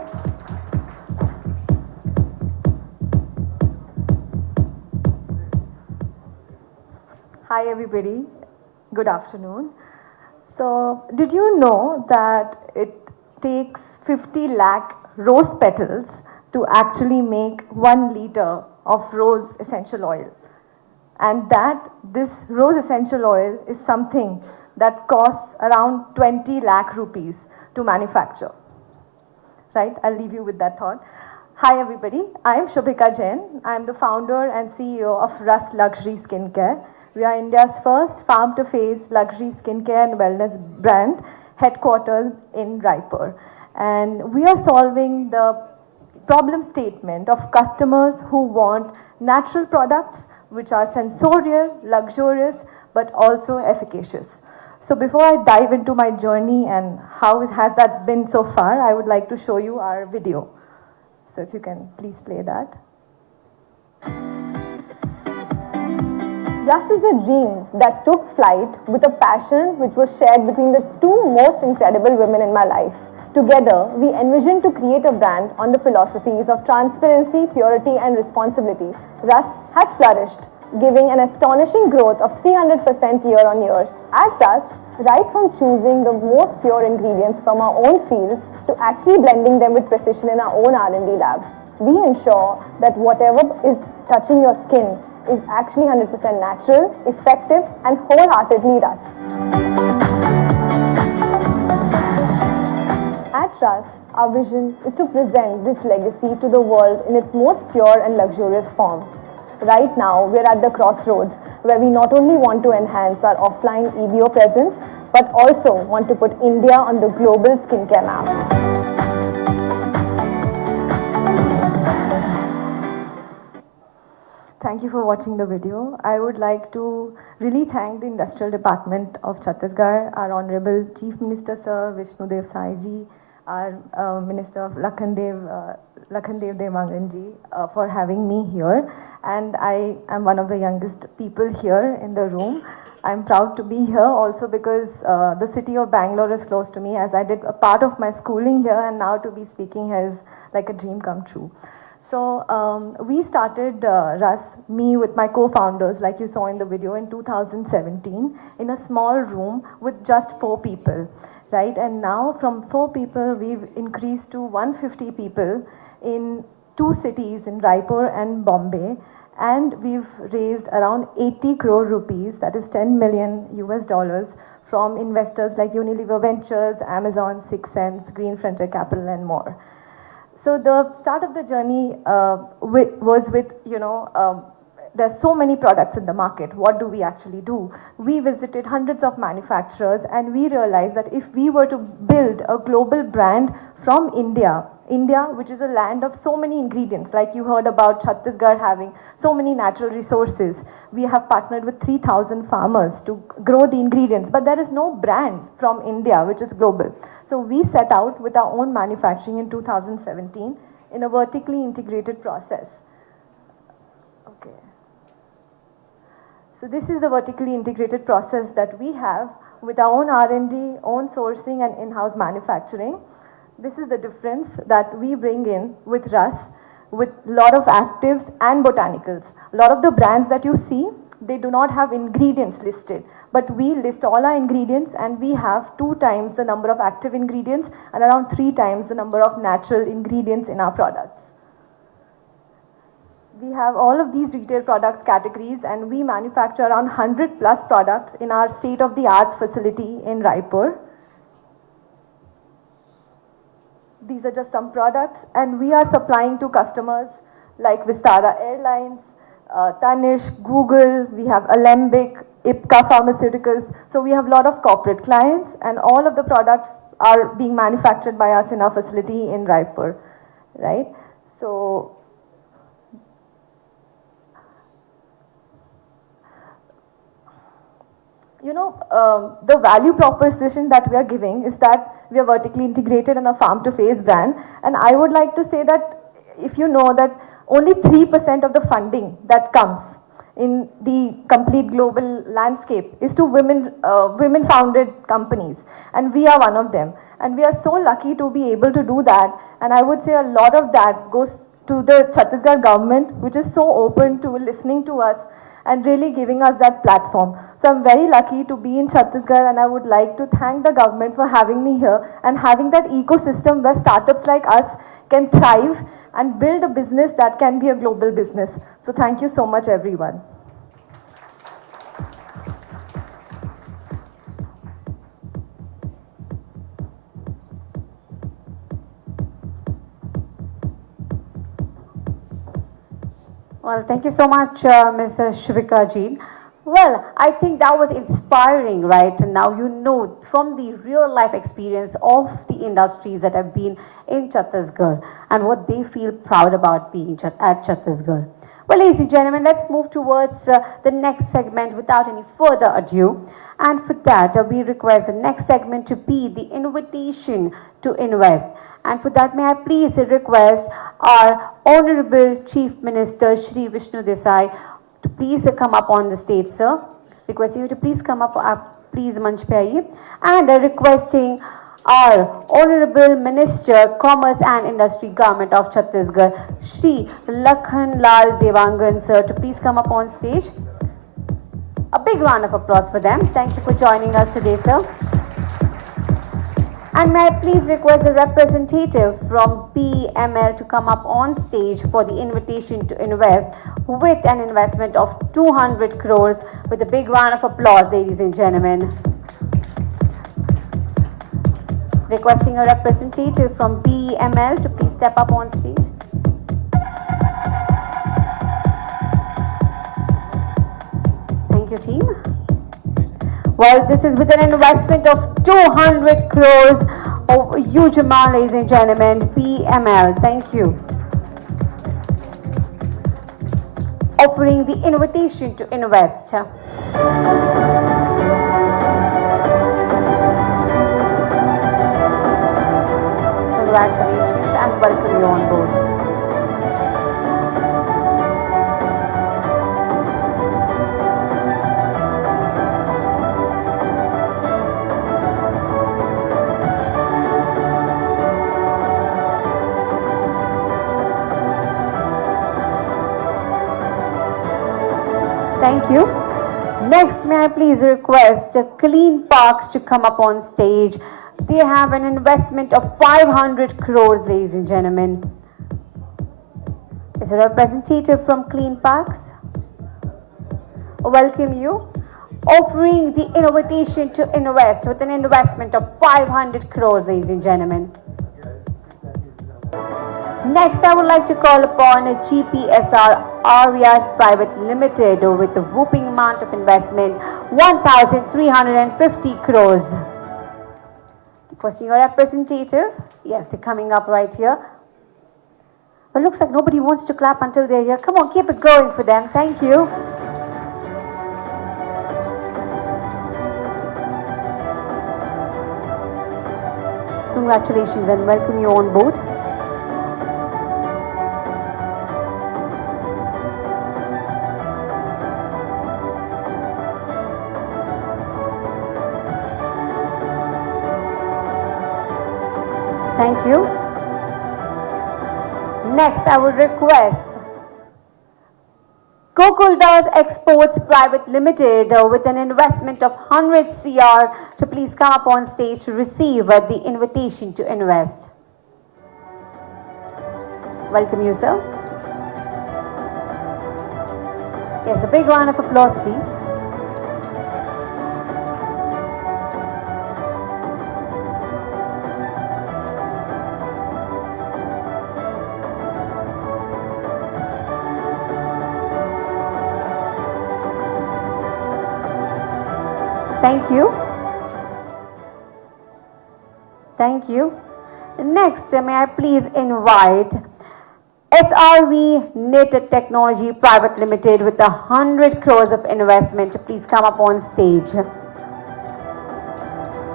Hi everybody, good afternoon. So, did you know that it takes 50 lakh rose petals to actually make 1 liter of rose essential oil? And that this rose essential oil is something that costs around 20 lakh rupees to manufacture. Right, I'll leave you with that thought. Hi everybody, I am Shubhika Jain. I am the founder and CEO of Ras Luxury Skincare. We are India's first farm-to-face luxury skincare and wellness brand, headquartered in Raipur. And we are solving the problem statement of customers who want natural products which are sensorial, luxurious, but also efficacious. So before I dive into my journey and how has that been so far, I would like to show you our video. So if you can please play that. Ras is a dream that took flight with a passion which was shared between the two most incredible women in my life. Together, we envisioned to create a brand on the philosophies of transparency, purity, and responsibility. Ras has flourished, giving an astonishing growth of 300% year on year. At Ras, right from choosing the most pure ingredients from our own fields to actually blending them with precision in our own R&D labs, we ensure that whatever is touching your skin is actually 100% natural, effective, and wholeheartedly Ras. At Ras, our vision is to present this legacy to the world in its most pure and luxurious form. Right now, we're at the crossroads where we not only want to enhance our offline EBO presence, but also want to put India on the global skincare map. Thank you for watching the video. I would like to really thank the Industrial Department of Chhattisgarh, our Honorable Chief Minister Sir Vishnudev Sai ji, our Minister of Lakhandev Devangan ji, for having me here. And I am one of the youngest people here in the room. I'm proud to be here also because the city of Bangalore is close to me, as I did a part of my schooling here, and now to be speaking here is like a dream come true. So we started Ras, me with my co-founders, like you saw in the video, in 2017 in a small room with just 4 people, right? And now from 4 people, we've increased to 150 people in 2 cities, in Raipur and Bombay. And we've raised around 80 crore rupees, that is $10 million US, from investors like Unilever Ventures, Amazon, 6 Sense, Green Frontier Capital, and more. So the start of the journey was with, there's so many products in the market. What do we actually do? We visited hundreds of manufacturers, and we realized that if we were to build a global brand from India, which is a land of so many ingredients, like you heard about Chhattisgarh having so many natural resources. We have partnered with 3,000 farmers to grow the ingredients, but there is no brand from India which is global. So we set out with our own manufacturing in 2017 in a vertically integrated process. Okay. So this is the vertically integrated process that we have with our own R&D, own sourcing, and in-house manufacturing. This is the difference that we bring in with Ras, with a lot of actives and botanicals. A lot of the brands that you see, they do not have ingredients listed, but we list all our ingredients and we have 2 times the number of active ingredients and around 3 times the number of natural ingredients in our products. We have all of these retail products categories and we manufacture around 100 plus products in our state-of-the-art facility in Raipur. These are just some products and we are supplying to customers like Vistara Airlines, Tanish, Google, we have Alembic, Ipca Pharmaceuticals. So we have a lot of corporate clients and all of the products are being manufactured by us in our facility in Raipur, right? So the value proposition that we are giving is that we are vertically integrated in a farm-to-face brand. And I would like to say that if you know that only 3% of the funding that comes in the complete global landscape is to women-founded companies. And we are one of them. And we are so lucky to be able to do that. And I would say a lot of that goes to the Chhattisgarh government, which is so open to listening to us and really giving us that platform. So I'm very lucky to be in Chhattisgarh and I would like to thank the government for having me here and having that ecosystem where startups like us can thrive and build a business that can be a global business. So thank you so much, everyone. Well, thank you so much, Ms. Shivika Ji. Well, I think that was inspiring, right? And now you know from the real life experience of the industries that have been in Chhattisgarh and what they feel proud about being at Chhattisgarh. Well, ladies and gentlemen, let's move towards the next segment without any further ado. And for that, we request the next segment to be the invitation to invest. And for that, may I please request our Honorable Chief Minister, Shri Vishnu Desai, to please come up on the stage, sir. Requesting you to please come up, please, manch pe aiye. And requesting our Honorable Minister, Commerce and Industry, Government of Chhattisgarh, Shri Lakhan Lal Devangan, sir, to please come up on stage. A big round of applause for them. Thank you for joining us today, sir. And may I please request a representative from BML to come up on stage for the invitation to invest with an investment of 200 crores with a big round of applause, ladies and gentlemen. Requesting a representative from BML to please step up on stage. Thank you, team. Well, this is with an investment of 200 crores, a huge amount, ladies and gentlemen. BML, thank you. Offering the invitation to invest. Congratulations and welcome you on board. Thank you. Next, may I please request Clean Parks to come up on stage. They have an investment of 500 crores, ladies and gentlemen. Is a representative from Clean Parks? Welcome you. Offering the invitation to invest with an investment of 500 crores, ladies and gentlemen. Next, I would like to call upon a GPSR Arya Private Limited with a whooping amount of investment 1,350 crores. Requesting a representative. Yes, they're coming up right here. But looks like nobody wants to clap until they're here. Come on, keep it going for them. Thank you. Congratulations and welcome you on board. Thank you. Next, I would request Gokuldas Exports Private Limited with an investment of 100 CR to please come up on stage to receive the invitation to invest. Welcome you, sir. Yes, a big round of applause, please. Thank you. Thank you. Next, may I please invite SRV Knit Technology Private Limited with 100 crores of investment to please come up on stage.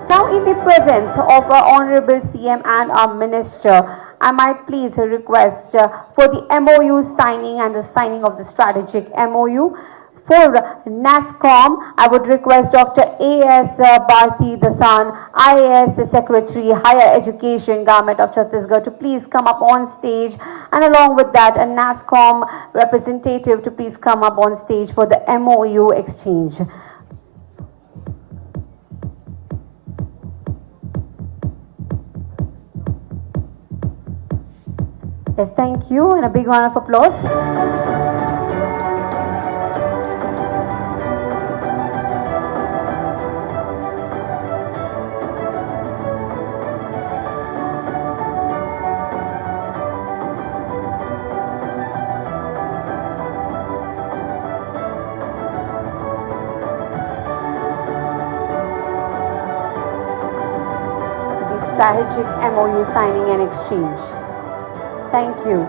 Now, in the presence of our Honorable CM and our Minister, I might please request for the MOU signing and the signing of the strategic MOU. For NASSCOM, I would request Dr. A.S. Bharti Dasan, IAS Secretary, Higher Education, Government of Chhattisgarh, to please come up on stage, and along with that, a NASSCOM representative to please come up on stage for the MOU exchange. Yes, thank you, and a big round of applause. Strategic MOU signing and exchange. Thank you.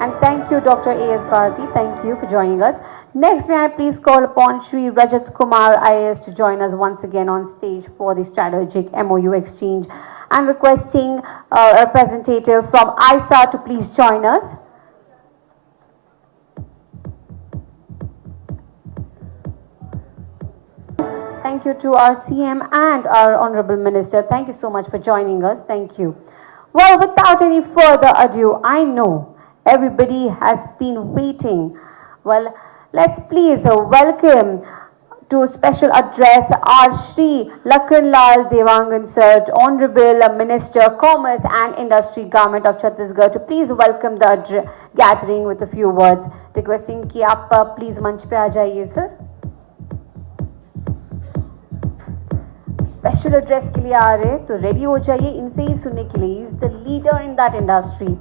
And thank you, Dr. A.S. Bharti. Thank you for joining us. Next, may I please call upon Shri Rajat Kumar IAS to join us once again on stage for the strategic MOU exchange, and requesting a representative from ISA to please join us. Thank you to our CM and our Honorable Minister. Thank you so much for joining us. Thank you. Well, without any further ado, I know everybody has been waiting. Well, let's please welcome to special address our Shri Lakhanlal Devangan Sir, Honorable Minister, Commerce and Industry, Government of Chhattisgarh, to please welcome the gathering with a few words. Requesting कि आप please मंच पे आ जाइए sir. Special address के लिए आ रहे हैं तो रेडी हो जाइए, इनसे ही सुनने के लिए. Is the leader in that industry.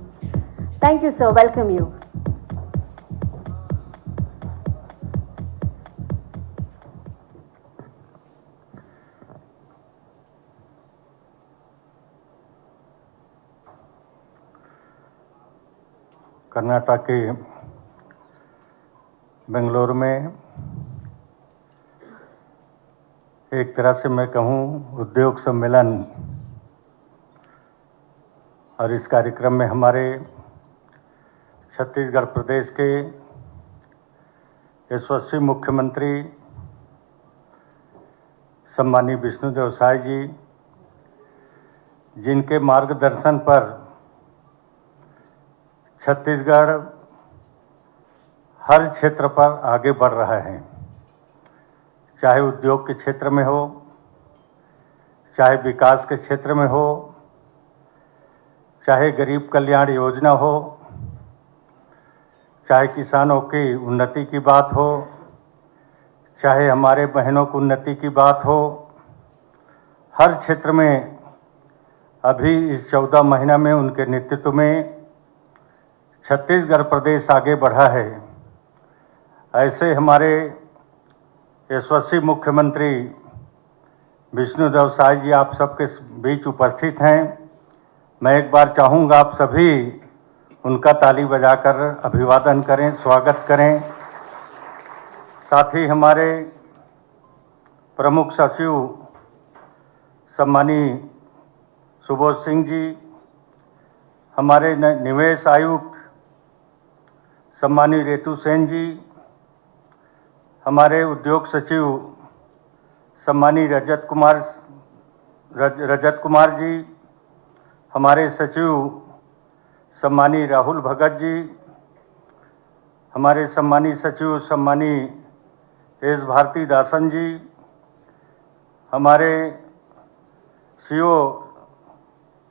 Thank you sir, welcome you. Karnataka के बेंगलुरु में एक तरह से मैं कहूँ उद्योग सम्मेलन, और इस कार्यक्रम में हमारे छत्तीसगढ़ प्रदेश के यशस्वी मुख्यमंत्री सम्मानीय विष्णुदेव साय जी, जिनके मार्गदर्शन पर छत्तीसगढ़ हर क्षेत्र पर आगे बढ़ रहा है, चाहे उद्योग के क्षेत्र में हो, चाहे विकास के क्षेत्र में हो, चाहे गरीब कल्याण योजना हो, चाहे किसानों की उन्नति की बात हो, चाहे हमारे बहनों की उन्नति की बात हो. हर क्षेत्र में अभी इस 14 महीना में उनके नेतृत्व में छत्तीसगढ़ प्रदेश आगे बढ़ा है. ऐसे हमारे यशस्वी मुख्यमंत्री विष्णुदेव साय जी आप सबके बीच उपस्थित हैं. मैं एक बार चाहूँगा आप सभी उनका ताली बजाकर अभिवादन करें, स्वागत करें. साथ ही हमारे प्रमुख सचिव सम्मानीय सुबोध सिंह जी, हमारे निवेश आयुक्त सम्मानीय रेतु सेन जी, हमारे उद्योग सचिव सम्मानीय रजत कुमार जी, हमारे सचिव सम्मानीय राहुल भगत जी, हमारे सम्मानीय सचिव सम्मानीय एस भारती दासन जी, हमारे सीओ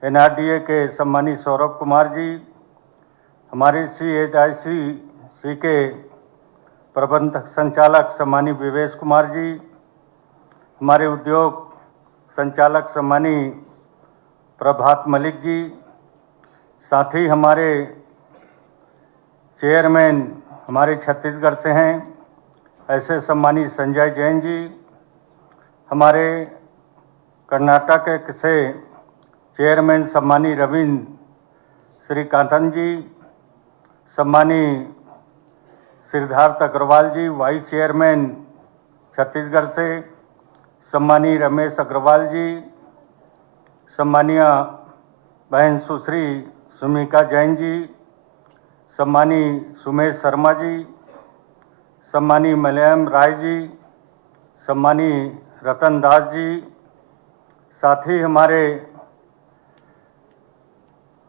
NRDA के सम्मानीय सौरभ कुमार जी, हमारे CHIC के प्रबंधक संचालक सम्मानीय विवेश कुमार जी, हमारे उद्योग संचालक सम्मानीय प्रभात मलिक जी, साथ ही हमारे चेयरमैन हमारे छत्तीसगढ़ से हैं ऐसे सम्मानीय संजय जैन जी, हमारे कर्नाटक से चेयरमैन सम्मानीय रविंद्र श्रीकांतन जी, सम्मानीय सिद्धार्थ अग्रवाल जी, वाइस चेयरमैन छत्तीसगढ़ से सम्मानीय रमेश अग्रवाल जी, सम्मानीय बहन सुश्री सुमिका जैन जी, सम्मानीय सुमेश शर्मा जी, सम्मानीय मलयाम राय जी, सम्मानीय रतन दास जी, साथ ही हमारे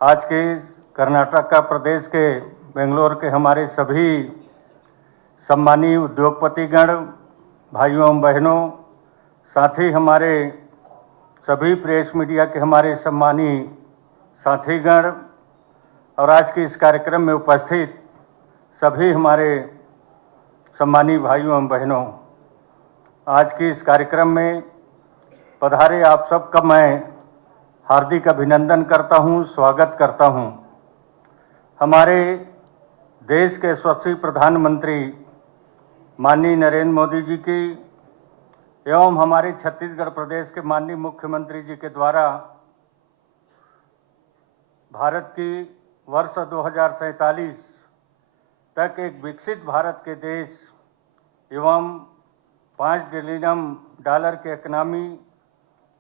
आज के कर्नाटक का प्रदेश के बेंगलोर के हमारे सभी सम्मानीय उद्योगपतिगण, भाइयों एवं बहनों, साथ ही हमारे सभी प्रेस मीडिया के हमारे सम्मानीय साथीगण और आज के इस कार्यक्रम में उपस्थित सभी हमारे सम्मानीय भाइयों एवं बहनों, आज के इस कार्यक्रम में पधारे आप सबका मैं हार्दिक अभिनंदन करता हूं, स्वागत करता हूं। हमारे देश के यशस्वी प्रधानमंत्री माननीय नरेंद्र मोदी जी की एवं हमारे छत्तीसगढ़ प्रदेश के माननीय मुख्यमंत्री जी के द्वारा भारत की वर्ष 2047 तक एक विकसित भारत के देश एवं $5 ट्रिलियन की इकोनॉमी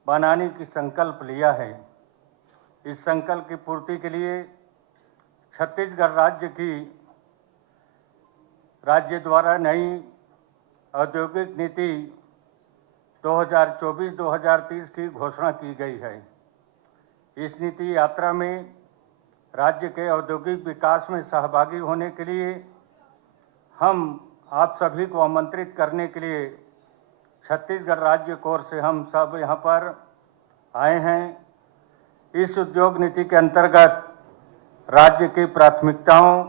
बनाने की संकल्प लिया है। इस संकल्प की पूर्ति के लिए छत्तीसगढ़ राज्य द्वारा नई औद्योगिक नीति 2024-2030 की घोषणा की गई है। इस नीति यात्रा में राज्य के औद्योगिक विकास में सहभागी होने के लिए हम आप सभी को आमंत्रित करने के लिए छत्तीसगढ़ राज्य कोर से हम सब यहाँ पर आए हैं। इस उद्योग नीति के अंतर्गत राज्य की प्राथमिकताओं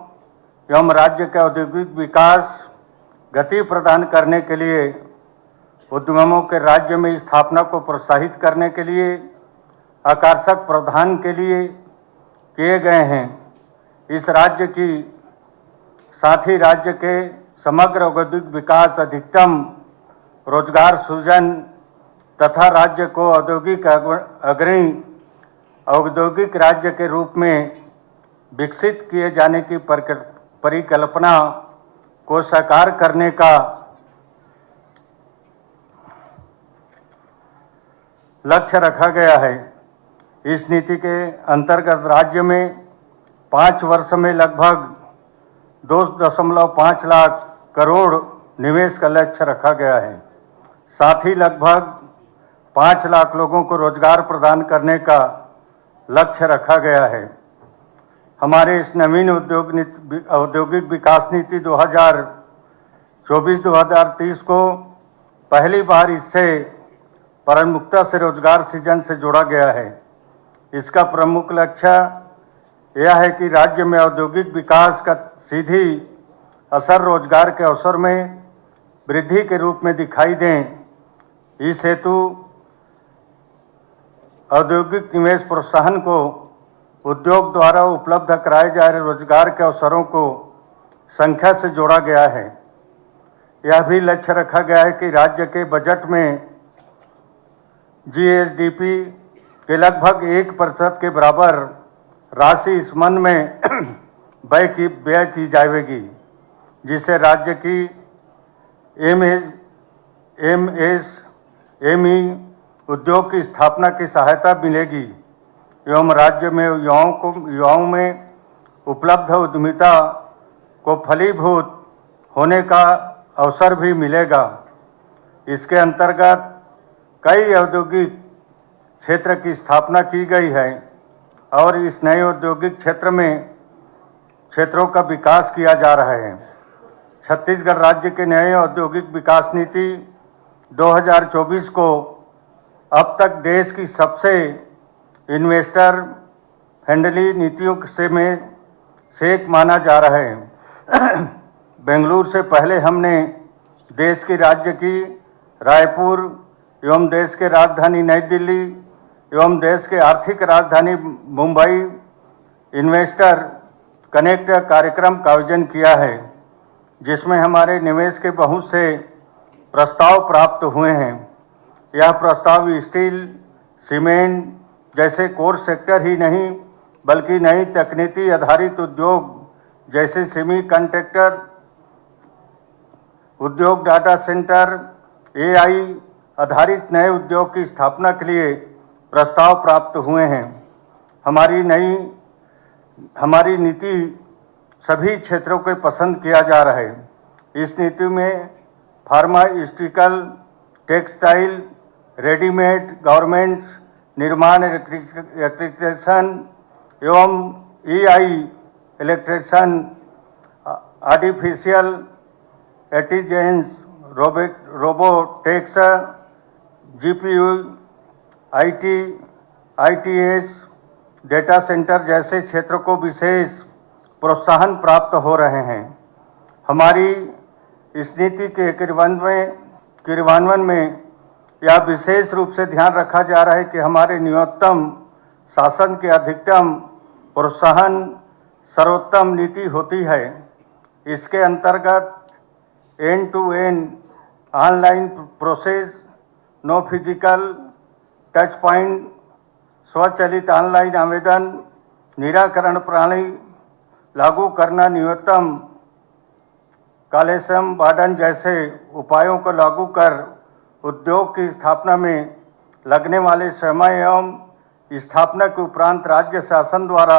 एवं राज्य के औद्योगिक विकास गति प्रदान करने के लिए उद्यमों के राज्य में स्थापना को प्रोत्साहित करने के लिए आकर्षक प्रावधान के लिए किए गए हैं। इस राज्य की साथ ही राज्य के समग्र औद्योगिक विकास, अधिकतम रोजगार सृजन तथा राज्य को औद्योगिक अग्रणी औद्योगिक राज्य के रूप में विकसित किए जाने की परिकल्पना को साकार करने का लक्ष्य रखा गया है। इस नीति के अंतर्गत राज्य में 5 वर्ष में लगभग 2.5 लाख करोड़ निवेश का लक्ष्य रखा गया है। साथ ही लगभग 5 लाख लोगों को रोजगार प्रदान करने का लक्ष्य रखा गया है। हमारे इस नवीन औद्योगिक विकास नीति 2024-2030 को पहली बार इससे प्रमुखता से रोजगार सृजन से जोड़ा गया है। इसका प्रमुख लक्ष्य यह है कि राज्य में औद्योगिक विकास का सीधी असर रोजगार के अवसर में वृद्धि के रूप में दिखाई दें। इस हेतु औद्योगिक निवेश प्रोत्साहन को उद्योग द्वारा उपलब्ध कराए जा रहे रोजगार के अवसरों को संख्या से जोड़ा गया है। यह भी लक्ष्य रखा गया है कि राज्य के बजट में GSDP के लगभग 1% के बराबर राशि इस मन में व्यय की जाएगी, जिससे राज्य की MSME उद्योग की स्थापना की सहायता मिलेगी एवं राज्य में युवाओं में उपलब्ध उद्यमिता को फलीभूत होने का अवसर भी मिलेगा। इसके अंतर्गत कई औद्योगिक क्षेत्र की स्थापना की गई है और इस नए औद्योगिक क्षेत्रों का विकास किया जा रहा है। छत्तीसगढ़ राज्य के नए औद्योगिक विकास नीति 2024 को अब तक देश की सबसे इन्वेस्टर फ्रेंडली नीतियों से एक माना जा रहा है। बेंगलुरु से पहले हमने देश की राज्य की रायपुर एवं देश के राजधानी नई दिल्ली एवं देश के आर्थिक राजधानी मुंबई इन्वेस्टर कनेक्ट कार्यक्रम का आयोजन किया है, जिसमें हमारे निवेश के बहुत से प्रस्ताव प्राप्त हुए हैं। यह प्रस्ताव स्टील, सीमेंट जैसे कोर सेक्टर ही नहीं बल्कि नई तकनीकी आधारित उद्योग जैसे सेमी कंडक्टर उद्योग, डाटा सेंटर, एआई आधारित नए उद्योग की स्थापना के लिए प्रस्ताव प्राप्त हुए हैं। हमारी नीति सभी क्षेत्रों को पसंद किया जा रहा है। इस नीति में फार्मास्यूटिकल, टेक्सटाइल, रेडीमेड गारमेंट्स, निर्माण, इलेक्ट्रिशियन एवं AI electrician, artificial intelligence, robotics, GPU, ITS, data centre जैसे क्षेत्रों को विशेष प्रोत्साहन प्राप्त हो रहे हैं। हमारी इस नीति के क्रियान्वयन में यह विशेष रूप से ध्यान रखा जा रहा है कि हमारे न्यूनतम शासन के अधिकतम प्रोत्साहन सर्वोत्तम नीति होती है। इसके अंतर्गत end to end online process, no physical touch point, स्वचालित ऑनलाइन आवेदन निराकरण प्रणाली लागू करना, न्यूनतम कलेक्शन वार्डन जैसे उपायों को लागू कर उद्योग की स्थापना में लगने वाले समय एवं स्थापना के उपरांत राज्य शासन द्वारा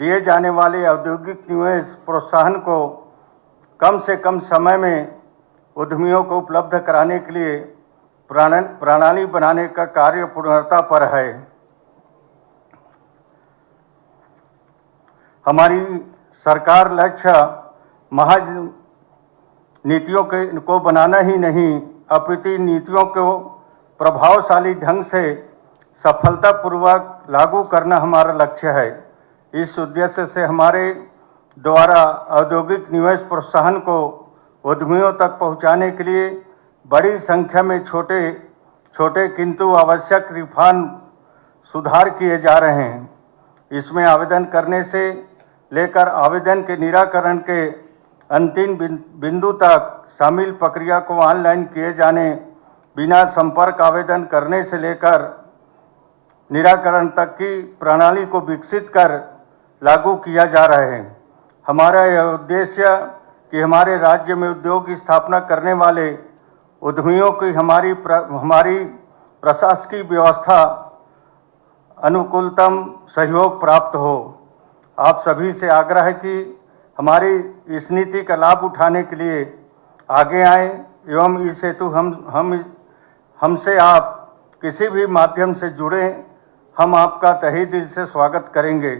दिए जाने वाले औद्योगिक निवेश प्रोत्साहन को कम से कम समय में उद्यमियों को उपलब्ध कराने के लिए प्रणाली बनाने का कार्य पूर्णता पर है। हमारी सरकार लक्ष्य महज नीतियों को बनाना ही नहीं अपितु नीतियों को प्रभावशाली ढंग से सफलतापूर्वक लागू करना हमारा लक्ष्य है। इस उद्देश्य से हमारे द्वारा औद्योगिक निवेश प्रोत्साहन को उद्यमियों तक पहुंचाने के लिए बड़ी संख्या में छोटे किंतु आवश्यक रिफॉर्म सुधार किए जा रहे हैं। इसमें आवेदन करने से लेकर आवेदन के निराकरण के अंतिम बिंदु तक शामिल प्रक्रिया को ऑनलाइन किए जाने, बिना संपर्क आवेदन करने से लेकर निराकरण तक की प्रणाली को विकसित कर लागू किया जा रहा है। हमारा यह उद्देश्य कि हमारे राज्य में उद्योग की स्थापना करने वाले उद्यमियों की हमारी प्रशासकीय व्यवस्था अनुकूलतम सहयोग प्राप्त हो। आप सभी से आग्रह है कि हमारी इस नीति का लाभ उठाने के लिए आगे आए एवं इस हेतु हमसे आप किसी भी माध्यम से जुड़े, हम आपका तहे दिल से स्वागत करेंगे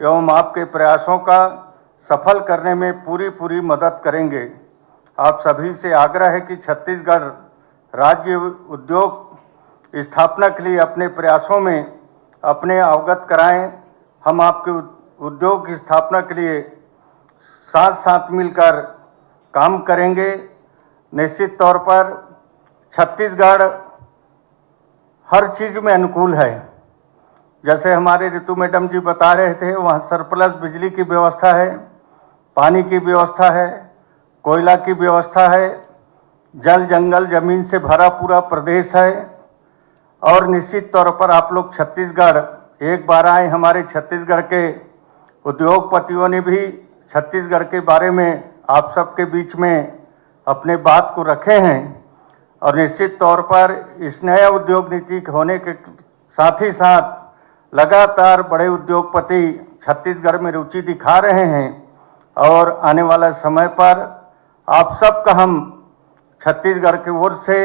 एवं आपके प्रयासों का सफल करने में पूरी मदद करेंगे। आप सभी से आग्रह है कि छत्तीसगढ़ राज्य उद्योग स्थापना के लिए अपने प्रयासों में अपने अवगत कराएं। हम आपके उद्योग की स्थापना के लिए साथ मिलकर काम करेंगे। निश्चित तौर पर छत्तीसगढ़ हर चीज में अनुकूल है। जैसे हमारे ऋतु मैडम जी बता रहे थे, वहाँ सरप्लस बिजली की व्यवस्था है, पानी की व्यवस्था है, कोयला की व्यवस्था है, जल जंगल जमीन से भरा पूरा प्रदेश है। और निश्चित तौर पर आप लोग छत्तीसगढ़ एक बार आए, हमारे छत्तीसगढ़ के उद्योगपतियों ने भी छत्तीसगढ़ के बारे में आप सबके बीच में अपने बात को रखे हैं। और निश्चित तौर पर इस नया उद्योग नीति होने के साथ ही साथ लगातार बड़े उद्योगपति छत्तीसगढ़ में रुचि दिखा रहे हैं और आने वाला समय पर आप सबका हम छत्तीसगढ़ की ओर से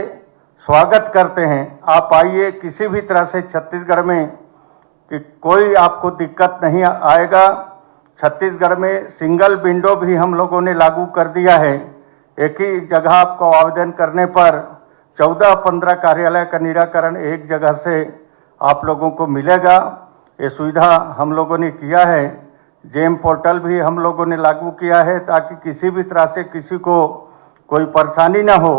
स्वागत करते हैं। आप आइए, किसी भी तरह से छत्तीसगढ़ में कि कोई आपको दिक्कत नहीं आएगा। छत्तीसगढ़ में सिंगल विंडो भी हम लोगों ने लागू कर दिया है। एक ही जगह आपको आवेदन करने पर 14-15 कार्यालय का निराकरण एक जगह से आप लोगों को मिलेगा। ये सुविधा हम लोगों ने किया है। जेम पोर्टल भी हम लोगों ने लागू किया है ताकि किसी भी तरह से किसी को कोई परेशानी ना हो।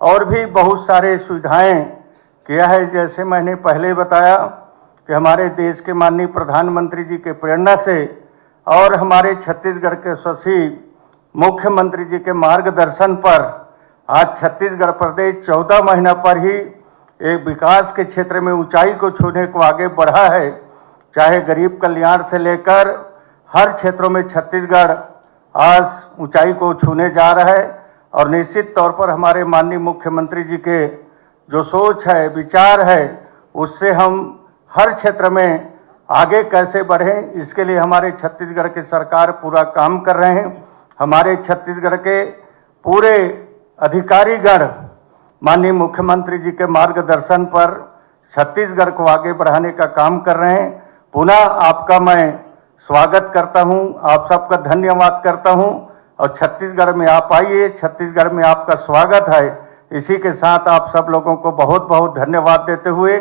और भी बहुत सारे सुविधाएं किया है। जैसे मैंने पहले बताया कि हमारे देश के माननीय प्रधानमंत्री जी के प्रेरणा से और हमारे छत्तीसगढ़ के सचिव मुख्यमंत्री जी के मार्गदर्शन पर आज छत्तीसगढ़ प्रदेश 14 महीना पर ही एक विकास के क्षेत्र में ऊंचाई को छूने को आगे बढ़ा है। चाहे गरीब कल्याण से लेकर हर क्षेत्रों में छत्तीसगढ़ आज ऊंचाई को छूने जा रहा है। और निश्चित तौर पर हमारे माननीय मुख्यमंत्री जी के जो सोच है, विचार है, उससे हम हर क्षेत्र में आगे कैसे बढ़ें, इसके लिए हमारे छत्तीसगढ़ की सरकार पूरा काम कर रहे हैं। हमारे छत्तीसगढ़ के पूरे अधिकारीगण माननीय मुख्यमंत्री जी के मार्गदर्शन पर छत्तीसगढ़ को आगे बढ़ाने का काम कर रहे हैं। पुनः आपका मैं स्वागत करता हूं, आप सबका धन्यवाद करता हूं और छत्तीसगढ़ में आप आइए, छत्तीसगढ़ में आपका स्वागत है। इसी के साथ आप सब लोगों को बहुत बहुत धन्यवाद देते हुए,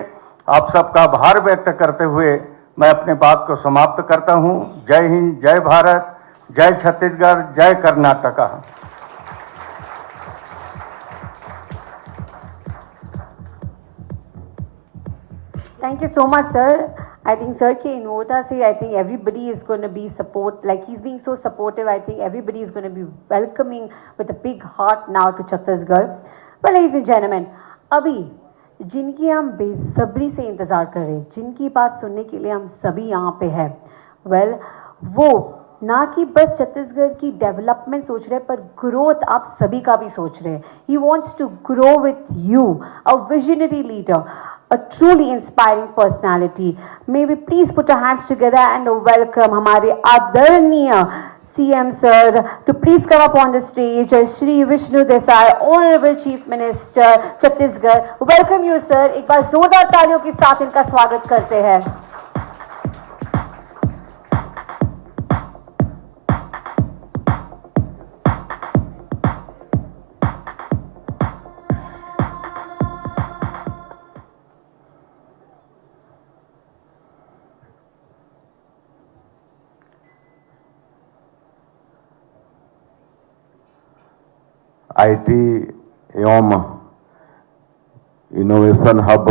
आप सबका आभार व्यक्त करते हुए मैं अपने बात को समाप्त करता हूं। जय हिंद, जय भारत, जय छत्तीसगढ़, जय Karnataka. Thank you so much, sir. I think sir ke nota se I think everybody is going to be support, like he's being so supportive. I think everybody is going to be welcoming with a big heart now to Chhattisgarh. Well, ladies and gentlemen, अभी जिनकी हम बेसब्री से इंतजार कर रहे हैं, जिनकी बात सुनने के लिए हम सभी यहाँ पे हैं, well, वो ना कि बस छत्तीसगढ़ की डेवलपमेंट सोच रहे हैं, पर ग्रोथ आप सभी का भी सोच रहे हैं. He wants to grow with you, a visionary leader, a truly inspiring personality. May we please put our hands together and welcome हमारे आदरणीय CM sir to please come up on the stage. Shri Vishnu Desai, Honorable Chief Minister Chhattisgarh. Welcome you sir. एक बार जोरदार तालियों के साथ इनका स्वागत करते हैं. आईटी एवं इनोवेशन हब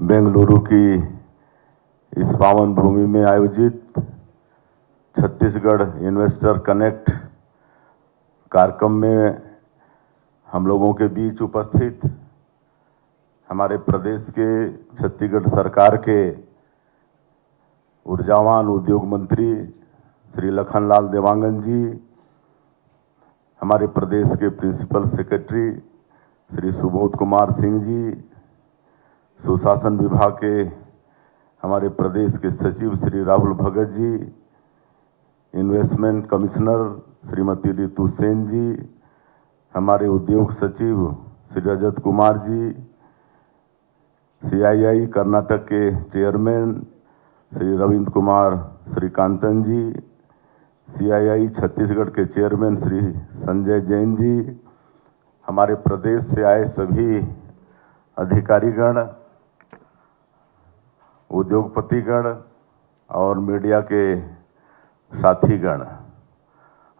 बेंगलुरु की इस पावन भूमि में आयोजित छत्तीसगढ़ इन्वेस्टर कनेक्ट कार्यक्रम में हम लोगों के बीच उपस्थित हमारे प्रदेश के छत्तीसगढ़ सरकार के ऊर्जावान उद्योग मंत्री श्री लखनलाल देवांगन जी, हमारे प्रदेश के प्रिंसिपल सेक्रेटरी श्री सुबोध कुमार सिंह जी, सुशासन विभाग के हमारे प्रदेश के सचिव श्री राहुल भगत जी, इन्वेस्टमेंट कमिश्नर श्रीमती रितु सेन जी, हमारे उद्योग सचिव श्री रजत कुमार जी, CII कर्नाटक के चेयरमैन श्री रविंद्र कुमार श्रीकांतन जी, CII छत्तीसगढ़ के चेयरमैन श्री संजय जैन जी, हमारे प्रदेश से आए सभी अधिकारीगण, उद्योगपतिगण और मीडिया के साथीगण,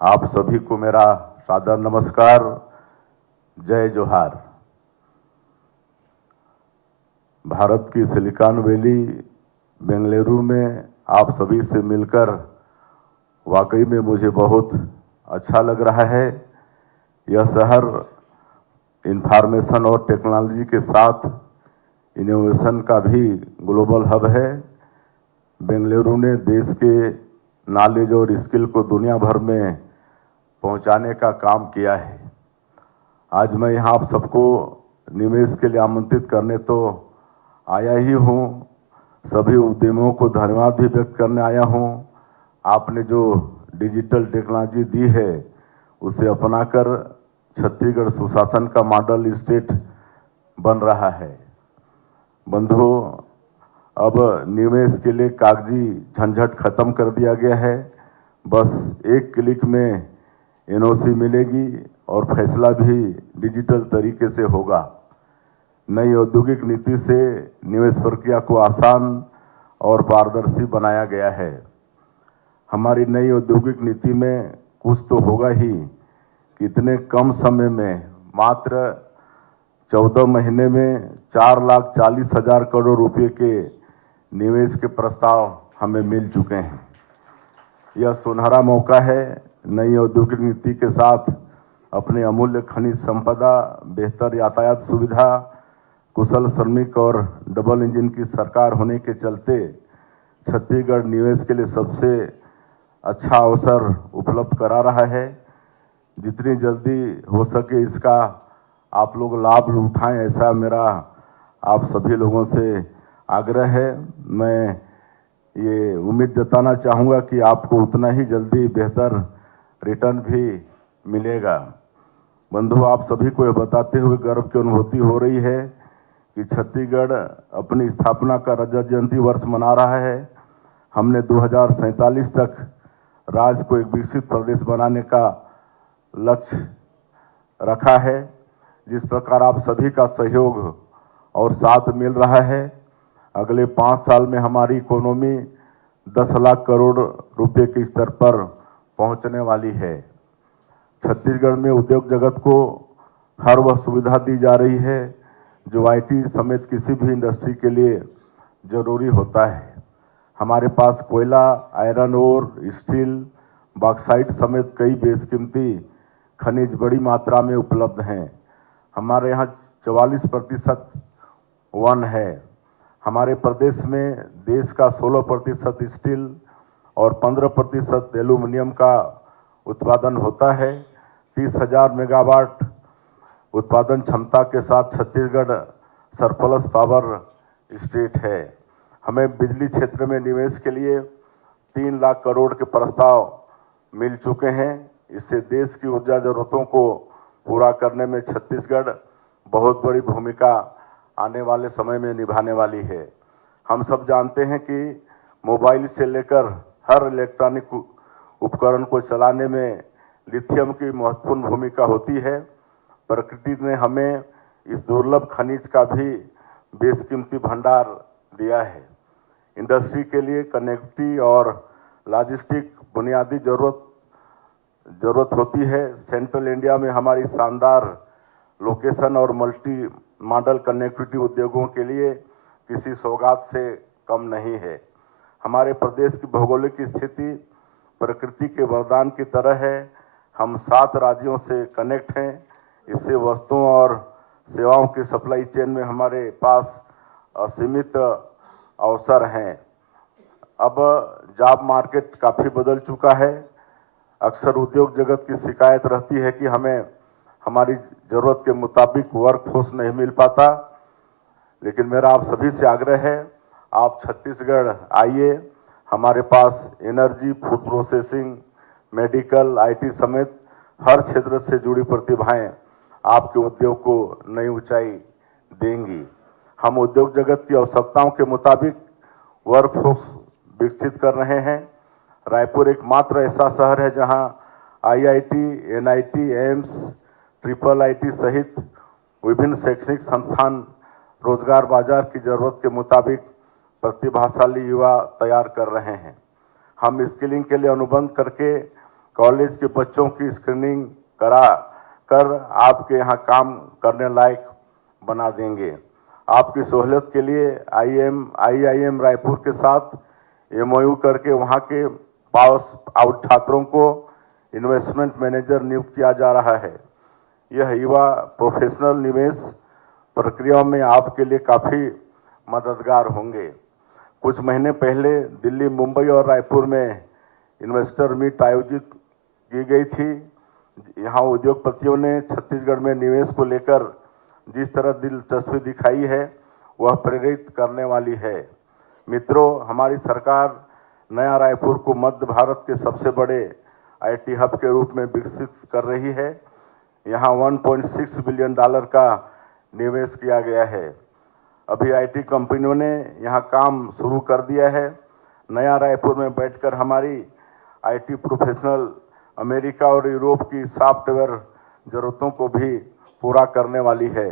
आप सभी को मेरा सादर नमस्कार, जय जोहार। भारत की सिलिकॉन वैली बेंगलुरु में आप सभी से मिलकर वाकई में मुझे बहुत अच्छा लग रहा है। यह शहर इंफॉर्मेशन और टेक्नोलॉजी के साथ इनोवेशन का भी ग्लोबल हब है। बेंगलुरु ने देश के नॉलेज और स्किल को दुनिया भर में पहुंचाने का काम किया है। आज मैं यहाँ आप सबको निवेश के लिए आमंत्रित करने तो आया ही हूँ, सभी उद्यमियों को धन्यवाद भी व्यक्त करने आया हूँ। आपने जो डिजिटल टेक्नोलॉजी दी है उसे अपनाकर छत्तीसगढ़ सुशासन का मॉडल स्टेट बन रहा है। बंधुओं, अब निवेश के लिए कागजी झंझट खत्म कर दिया गया है। बस एक क्लिक में एनओसी मिलेगी और फैसला भी डिजिटल तरीके से होगा। नई औद्योगिक नीति से निवेश प्रक्रिया को आसान और पारदर्शी बनाया गया है। हमारी नई औद्योगिक नीति में कुछ तो होगा ही कि इतने कम समय में, मात्र 14 महीने में 4,40,000 करोड़ रुपए के निवेश के प्रस्ताव हमें मिल चुके हैं। यह सुनहरा मौका है नई औद्योगिक नीति के साथ अपने अमूल्य खनिज संपदा, बेहतर यातायात सुविधा, कुशल श्रमिक और डबल इंजन की सरकार होने के चलते छत्तीसगढ़ निवेश के लिए सबसे अच्छा अवसर उपलब्ध करा रहा है। जितनी जल्दी हो सके इसका आप लोग लाभ उठाएं, ऐसा मेरा आप सभी लोगों से आग्रह है। मैं ये उम्मीद जताना चाहूँगा कि आपको उतना ही जल्दी बेहतर रिटर्न भी मिलेगा। बंधु, आप सभी को यह बताते हुए गर्व की अनुभूति हो रही है कि छत्तीसगढ़ अपनी स्थापना का रजत जयंती वर्ष मना रहा है। हमने 2047 तक राज्य को एक विकसित प्रदेश बनाने का लक्ष्य रखा है। जिस प्रकार आप सभी का सहयोग और साथ मिल रहा है, अगले 5 साल में हमारी इकोनॉमी 10 लाख करोड़ रुपए के स्तर पर पहुंचने वाली है। छत्तीसगढ़ में उद्योग जगत को हर वह सुविधा दी जा रही है जो आईटी समेत किसी भी इंडस्ट्री के लिए जरूरी होता है। हमारे पास कोयला, आयरन ओर, स्टील, बॉक्साइट समेत कई बेशकीमती खनिज बड़ी मात्रा में उपलब्ध हैं। हमारे यहाँ 44% वन है। हमारे प्रदेश में देश का 16% स्टील और 15% एल्यूमिनियम का उत्पादन होता है। 30,000 मेगावाट उत्पादन क्षमता के साथ छत्तीसगढ़ सरप्लस पावर स्टेट है। हमें बिजली क्षेत्र में निवेश के लिए 3 लाख करोड़ के प्रस्ताव मिल चुके हैं। इससे देश की ऊर्जा जरूरतों को पूरा करने में छत्तीसगढ़ बहुत बड़ी भूमिका आने वाले समय में निभाने वाली है। हम सब जानते हैं कि मोबाइल से लेकर हर इलेक्ट्रॉनिक उपकरण को चलाने में लिथियम की महत्वपूर्ण भूमिका होती है। प्रकृति ने हमें इस दुर्लभ खनिज का भी बेशकीमती भंडार दिया है। इंडस्ट्री के लिए कनेक्टिविटी और लॉजिस्टिक बुनियादी जरूरत होती है। सेंट्रल इंडिया में हमारी शानदार लोकेशन और मल्टी मॉडल कनेक्टिविटी उद्योगों के लिए किसी सौगात से कम नहीं है। हमारे प्रदेश की भौगोलिक स्थिति प्रकृति के वरदान की तरह है। हम 7 राज्यों से कनेक्ट हैं। इससे वस्तुओं और सेवाओं की सप्लाई चेन में हमारे पास असीमित अवसर हैं। अब जॉब मार्केट काफ़ी बदल चुका है। अक्सर उद्योग जगत की शिकायत रहती है कि हमें हमारी ज़रूरत के मुताबिक वर्क फोर्स नहीं मिल पाता, लेकिन मेरा आप सभी से आग्रह है, आप छत्तीसगढ़ आइए। हमारे पास energy, food processing, medical, IT समेत हर क्षेत्र से जुड़ी प्रतिभाएं आपके उद्योग को नई ऊंचाई देंगी। हम उद्योग जगत की आवश्यकताओं के मुताबिक वर्कफोर्स विकसित कर रहे हैं। रायपुर एकमात्र ऐसा शहर है जहां IIT, NIT, AIIMS, triple IT सहित विभिन्न शैक्षणिक संस्थान रोजगार बाजार की जरूरत के मुताबिक प्रतिभाशाली युवा तैयार कर रहे हैं। हम स्किलिंग के लिए अनुबंध करके कॉलेज के बच्चों की स्क्रीनिंग करा कर आपके यहाँ काम करने लायक बना देंगे। आपकी सहूलियत के लिए आईआईएम रायपुर के साथ एमओयू करके वहाँ के पास आउट छात्रों को इन्वेस्टमेंट मैनेजर नियुक्त किया जा रहा है। यह युवा प्रोफेशनल निवेश प्रक्रियाओं में आपके लिए काफ़ी मददगार होंगे। कुछ महीने पहले दिल्ली, मुंबई और रायपुर में इन्वेस्टर मीट आयोजित की गई थी। यहाँ उद्योगपतियों ने छत्तीसगढ़ में निवेश को लेकर जिस तरह दिलचस्पी दिखाई है वह प्रेरित करने वाली है। मित्रों, हमारी सरकार नया रायपुर को मध्य भारत के सबसे बड़े आईटी हब के रूप में विकसित कर रही है। यहाँ $1.6 बिलियन का निवेश किया गया है। अभी आईटी कंपनियों ने यहाँ काम शुरू कर दिया है। नया रायपुर में बैठकर हमारी आईटी प्रोफेशनल अमेरिका और यूरोप की सॉफ्टवेयर जरूरतों को भी पूरा करने वाली है।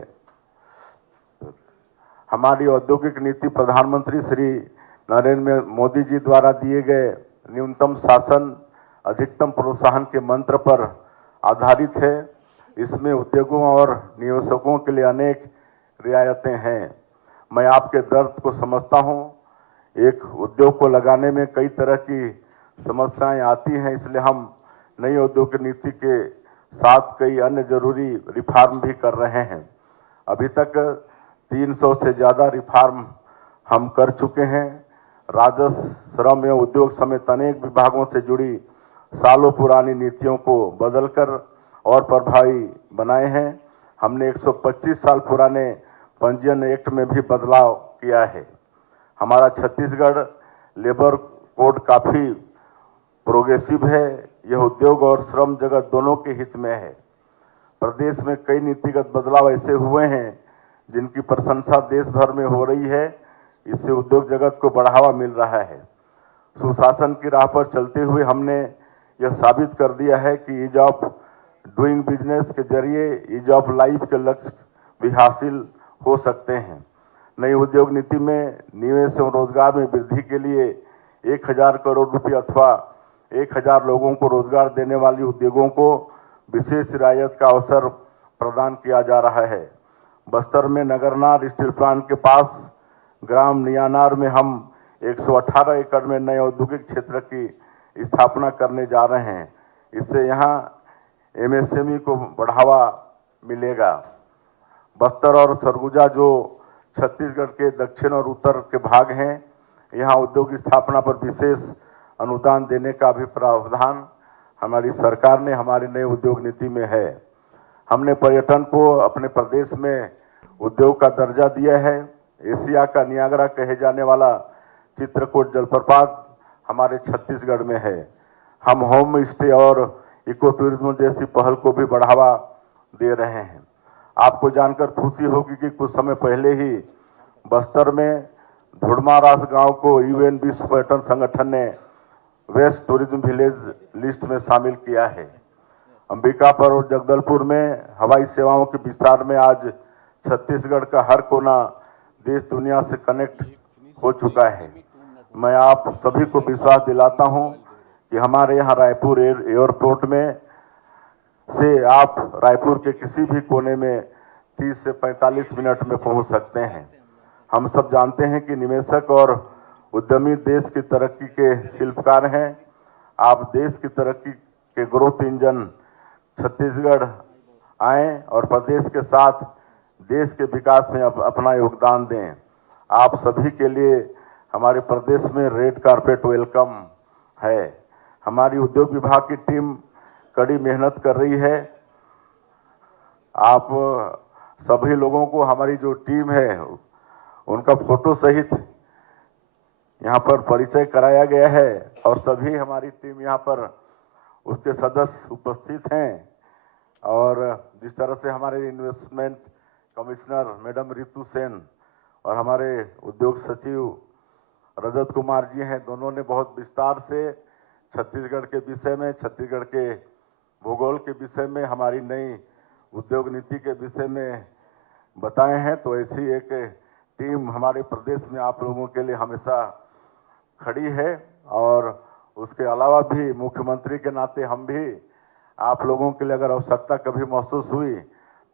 हमारी औद्योगिक नीति प्रधानमंत्री श्री नरेंद्र मोदी जी द्वारा दिए गए न्यूनतम शासन अधिकतम प्रोत्साहन के मंत्र पर आधारित है। इसमें उद्योगों और निवेशकों के लिए अनेक रियायतें हैं। मैं आपके दर्द को समझता हूं। एक उद्योग को लगाने में कई तरह की समस्याएं आती हैं, इसलिए हम नई औद्योगिक नीति के साथ कई अन्य जरूरी रिफॉर्म भी कर रहे हैं। अभी तक 300 से ज़्यादा रिफॉर्म हम कर चुके हैं। राजस्व, श्रम एवं उद्योग समेत अनेक विभागों से जुड़ी सालों पुरानी नीतियों को बदलकर और प्रभावी बनाए हैं। हमने 125 साल पुराने पंजीयन एक्ट में भी बदलाव किया है। हमारा छत्तीसगढ़ लेबर कोड काफी प्रोग्रेसिव है। यह उद्योग और श्रम जगत दोनों के हित में है। प्रदेश में कई नीतिगत बदलाव ऐसे हुए हैं जिनकी प्रशंसा देश भर में हो रही है। इससे उद्योग जगत को बढ़ावा मिल रहा है। सुशासन की राह पर चलते हुए हमने यह साबित कर दिया है कि ईज ऑफ डूइंग बिजनेस के जरिए ईज ऑफ लाइफ के लक्ष्य भी हासिल हो सकते हैं। नई उद्योग नीति में निवेश एवं रोजगार में वृद्धि के लिए 1000 करोड़ रुपये अथवा 1000 लोगों को रोजगार देने वाली उद्योगों को विशेष रियायत का अवसर प्रदान किया जा रहा है। बस्तर में नगरनार स्टील प्लांट के पास ग्राम नियानार में हम 118 एकड़ में नए औद्योगिक क्षेत्र की स्थापना करने जा रहे हैं। इससे यहाँ एमएसएमई को बढ़ावा मिलेगा। बस्तर और सरगुजा जो छत्तीसगढ़ के दक्षिण और उत्तर के भाग हैं, यहाँ उद्योग स्थापना पर विशेष अनुदान देने का भी प्रावधान हमारी सरकार ने हमारी नई उद्योग नीति में है। हमने पर्यटन को अपने प्रदेश में उद्योग का दर्जा दिया है। एशिया का नियाग्रा कहे जाने वाला चित्रकूट जलप्रपात हमारे छत्तीसगढ़ में है। हम होम स्टे और इको टूरिज्म जैसी पहल को भी बढ़ावा दे रहे हैं। आपको जानकर खुशी होगी कि कुछ समय पहले ही बस्तर में धुड़मारास गांव को यूएन विश्व पर्यटन संगठन ने वेस्ट टूरिज्म विलेज लिस्ट में शामिल किया है। अंबिकापुर और जगदलपुर में हवाई सेवाओं के विस्तार में आज छत्तीसगढ़ का हर कोना देश दुनिया से कनेक्ट हो चुका है। मैं आप सभी को विश्वास दिलाता हूं कि हमारे यहाँ रायपुर एयरपोर्ट में से आप रायपुर के किसी भी कोने में 30 से 45 मिनट में पहुंच सकते हैं। हम सब जानते हैं कि निवेशक और उद्यमी देश की तरक्की के शिल्पकार हैं। आप देश की तरक्की के ग्रोथ इंजन छत्तीसगढ़ आए और प्रदेश के साथ देश के विकास में अपना योगदान दें। आप सभी के लिए हमारे प्रदेश में रेड कारपेट वेलकम है। हमारी उद्योग विभाग की टीम कड़ी मेहनत कर रही है। आप सभी लोगों को हमारी जो टीम है उनका फोटो सहित यहाँ पर परिचय कराया गया है और सभी हमारी टीम यहाँ पर उसके सदस्य उपस्थित हैं। और जिस तरह से हमारे investment commissioner madam Ritu Sen और हमारे उद्योग सचिव रजत कुमार जी हैं, दोनों ने बहुत विस्तार से छत्तीसगढ़ के विषय में, छत्तीसगढ़ के भूगोल के विषय में, हमारी नई उद्योग नीति के विषय में बताए हैं। तो ऐसी एक टीम हमारे प्रदेश में आप लोगों के लिए हमेशा खड़ी है। और उसके अलावा भी मुख्यमंत्री के नाते हम भी आप लोगों के लिए अगर आवश्यकता कभी महसूस हुई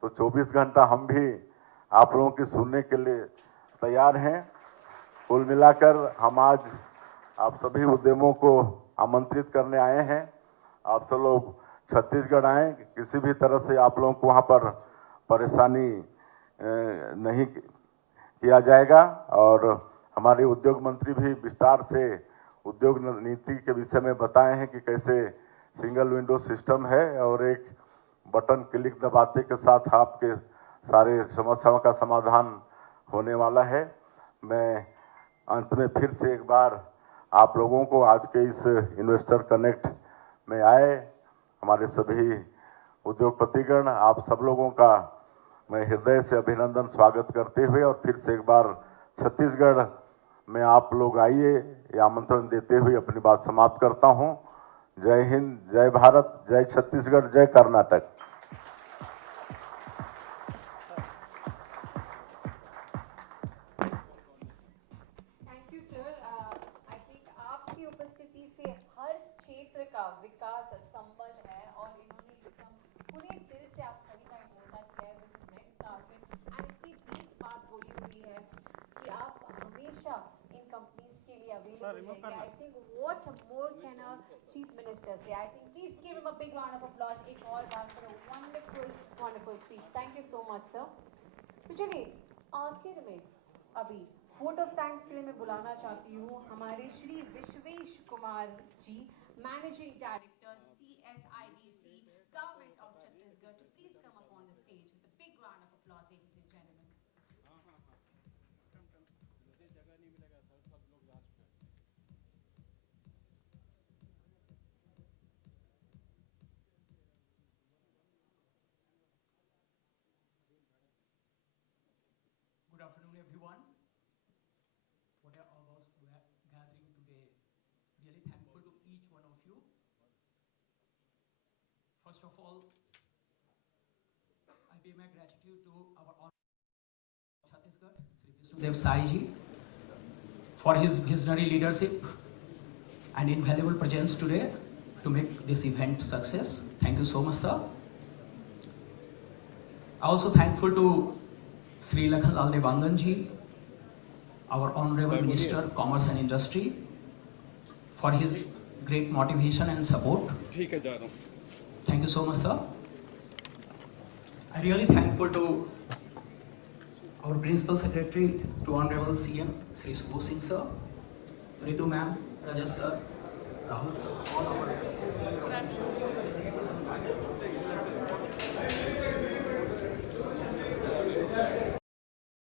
तो 24 घंटा हम भी आप लोगों की सुनने के लिए तैयार हैं। कुल मिलाकर हम आज आप सभी उद्यमों को आमंत्रित करने आए हैं। आप सब लोग छत्तीसगढ़ आए, किसी भी तरह से आप लोगों को वहाँ पर परेशानी नहीं किया जाएगा। और हमारे उद्योग मंत्री भी विस्तार से उद्योग नीति के विषय में बताए हैं कि कैसे सिंगल विंडो सिस्टम है और एक बटन क्लिक दबाते के साथ आपके सारे समस्याओं का समाधान होने वाला है। मैं अंत में फिर से एक बार आप लोगों को आज के इस इन्वेस्टर कनेक्ट में आए हमारे सभी उद्योगपतिगण, आप सब लोगों का मैं हृदय से अभिनंदन स्वागत करते हुए और फिर से एक बार छत्तीसगढ़ में आप लोग आइए ये आमंत्रण देते हुए अपनी बात समाप्त करता हूं। जय हिंद, जय भारत, जय छत्तीसगढ़, जय Karnataka. Thank you sir. I think आपकी उपस्थिति से हर क्षेत्र का विकास संभल है और इन्होंने एकदम पूरे दिल से आप सभी का इन्वोटा किया है विद रेड कार्पेट एंड इतनी डीप बात बोली हुई है कि आप हमेशा इन कंपनीज के लिए अवेलेबल रहेंगे। I think what more can a chief minister से। I think please give him a big round of applause एक और बार for a wonderful speech. Thank you so much sir. तो चलिए आखिर में अभी वोट ऑफ थैंक्स के लिए मैं बुलाना चाहती हूँ हमारे Shri Vishwesh Kumar ji, managing director CSIDC government of Chhattisgarh, to please come up on the stage with a big round of applause ladies and gentleman. Good afternoon, everyone. What a august gathering today. Really thankful to each one of you. First of all, I pay my gratitude to our honorable Chhattisgarh, Sri Vishnudev Sai ji, for his visionary leadership and invaluable presence today to make this event success. Thank you so much, sir. I also thankful to Sri Lakhanlal Devangan ji, our Honorable Minister, Commerce and Industry, for his great motivation and support. Thank you so much, sir. I really thankful to our Principal Secretary, to Honorable CM, Sri Subbu Singh sir, Ritu ma'am, Rajas sir, Rahul sir, all our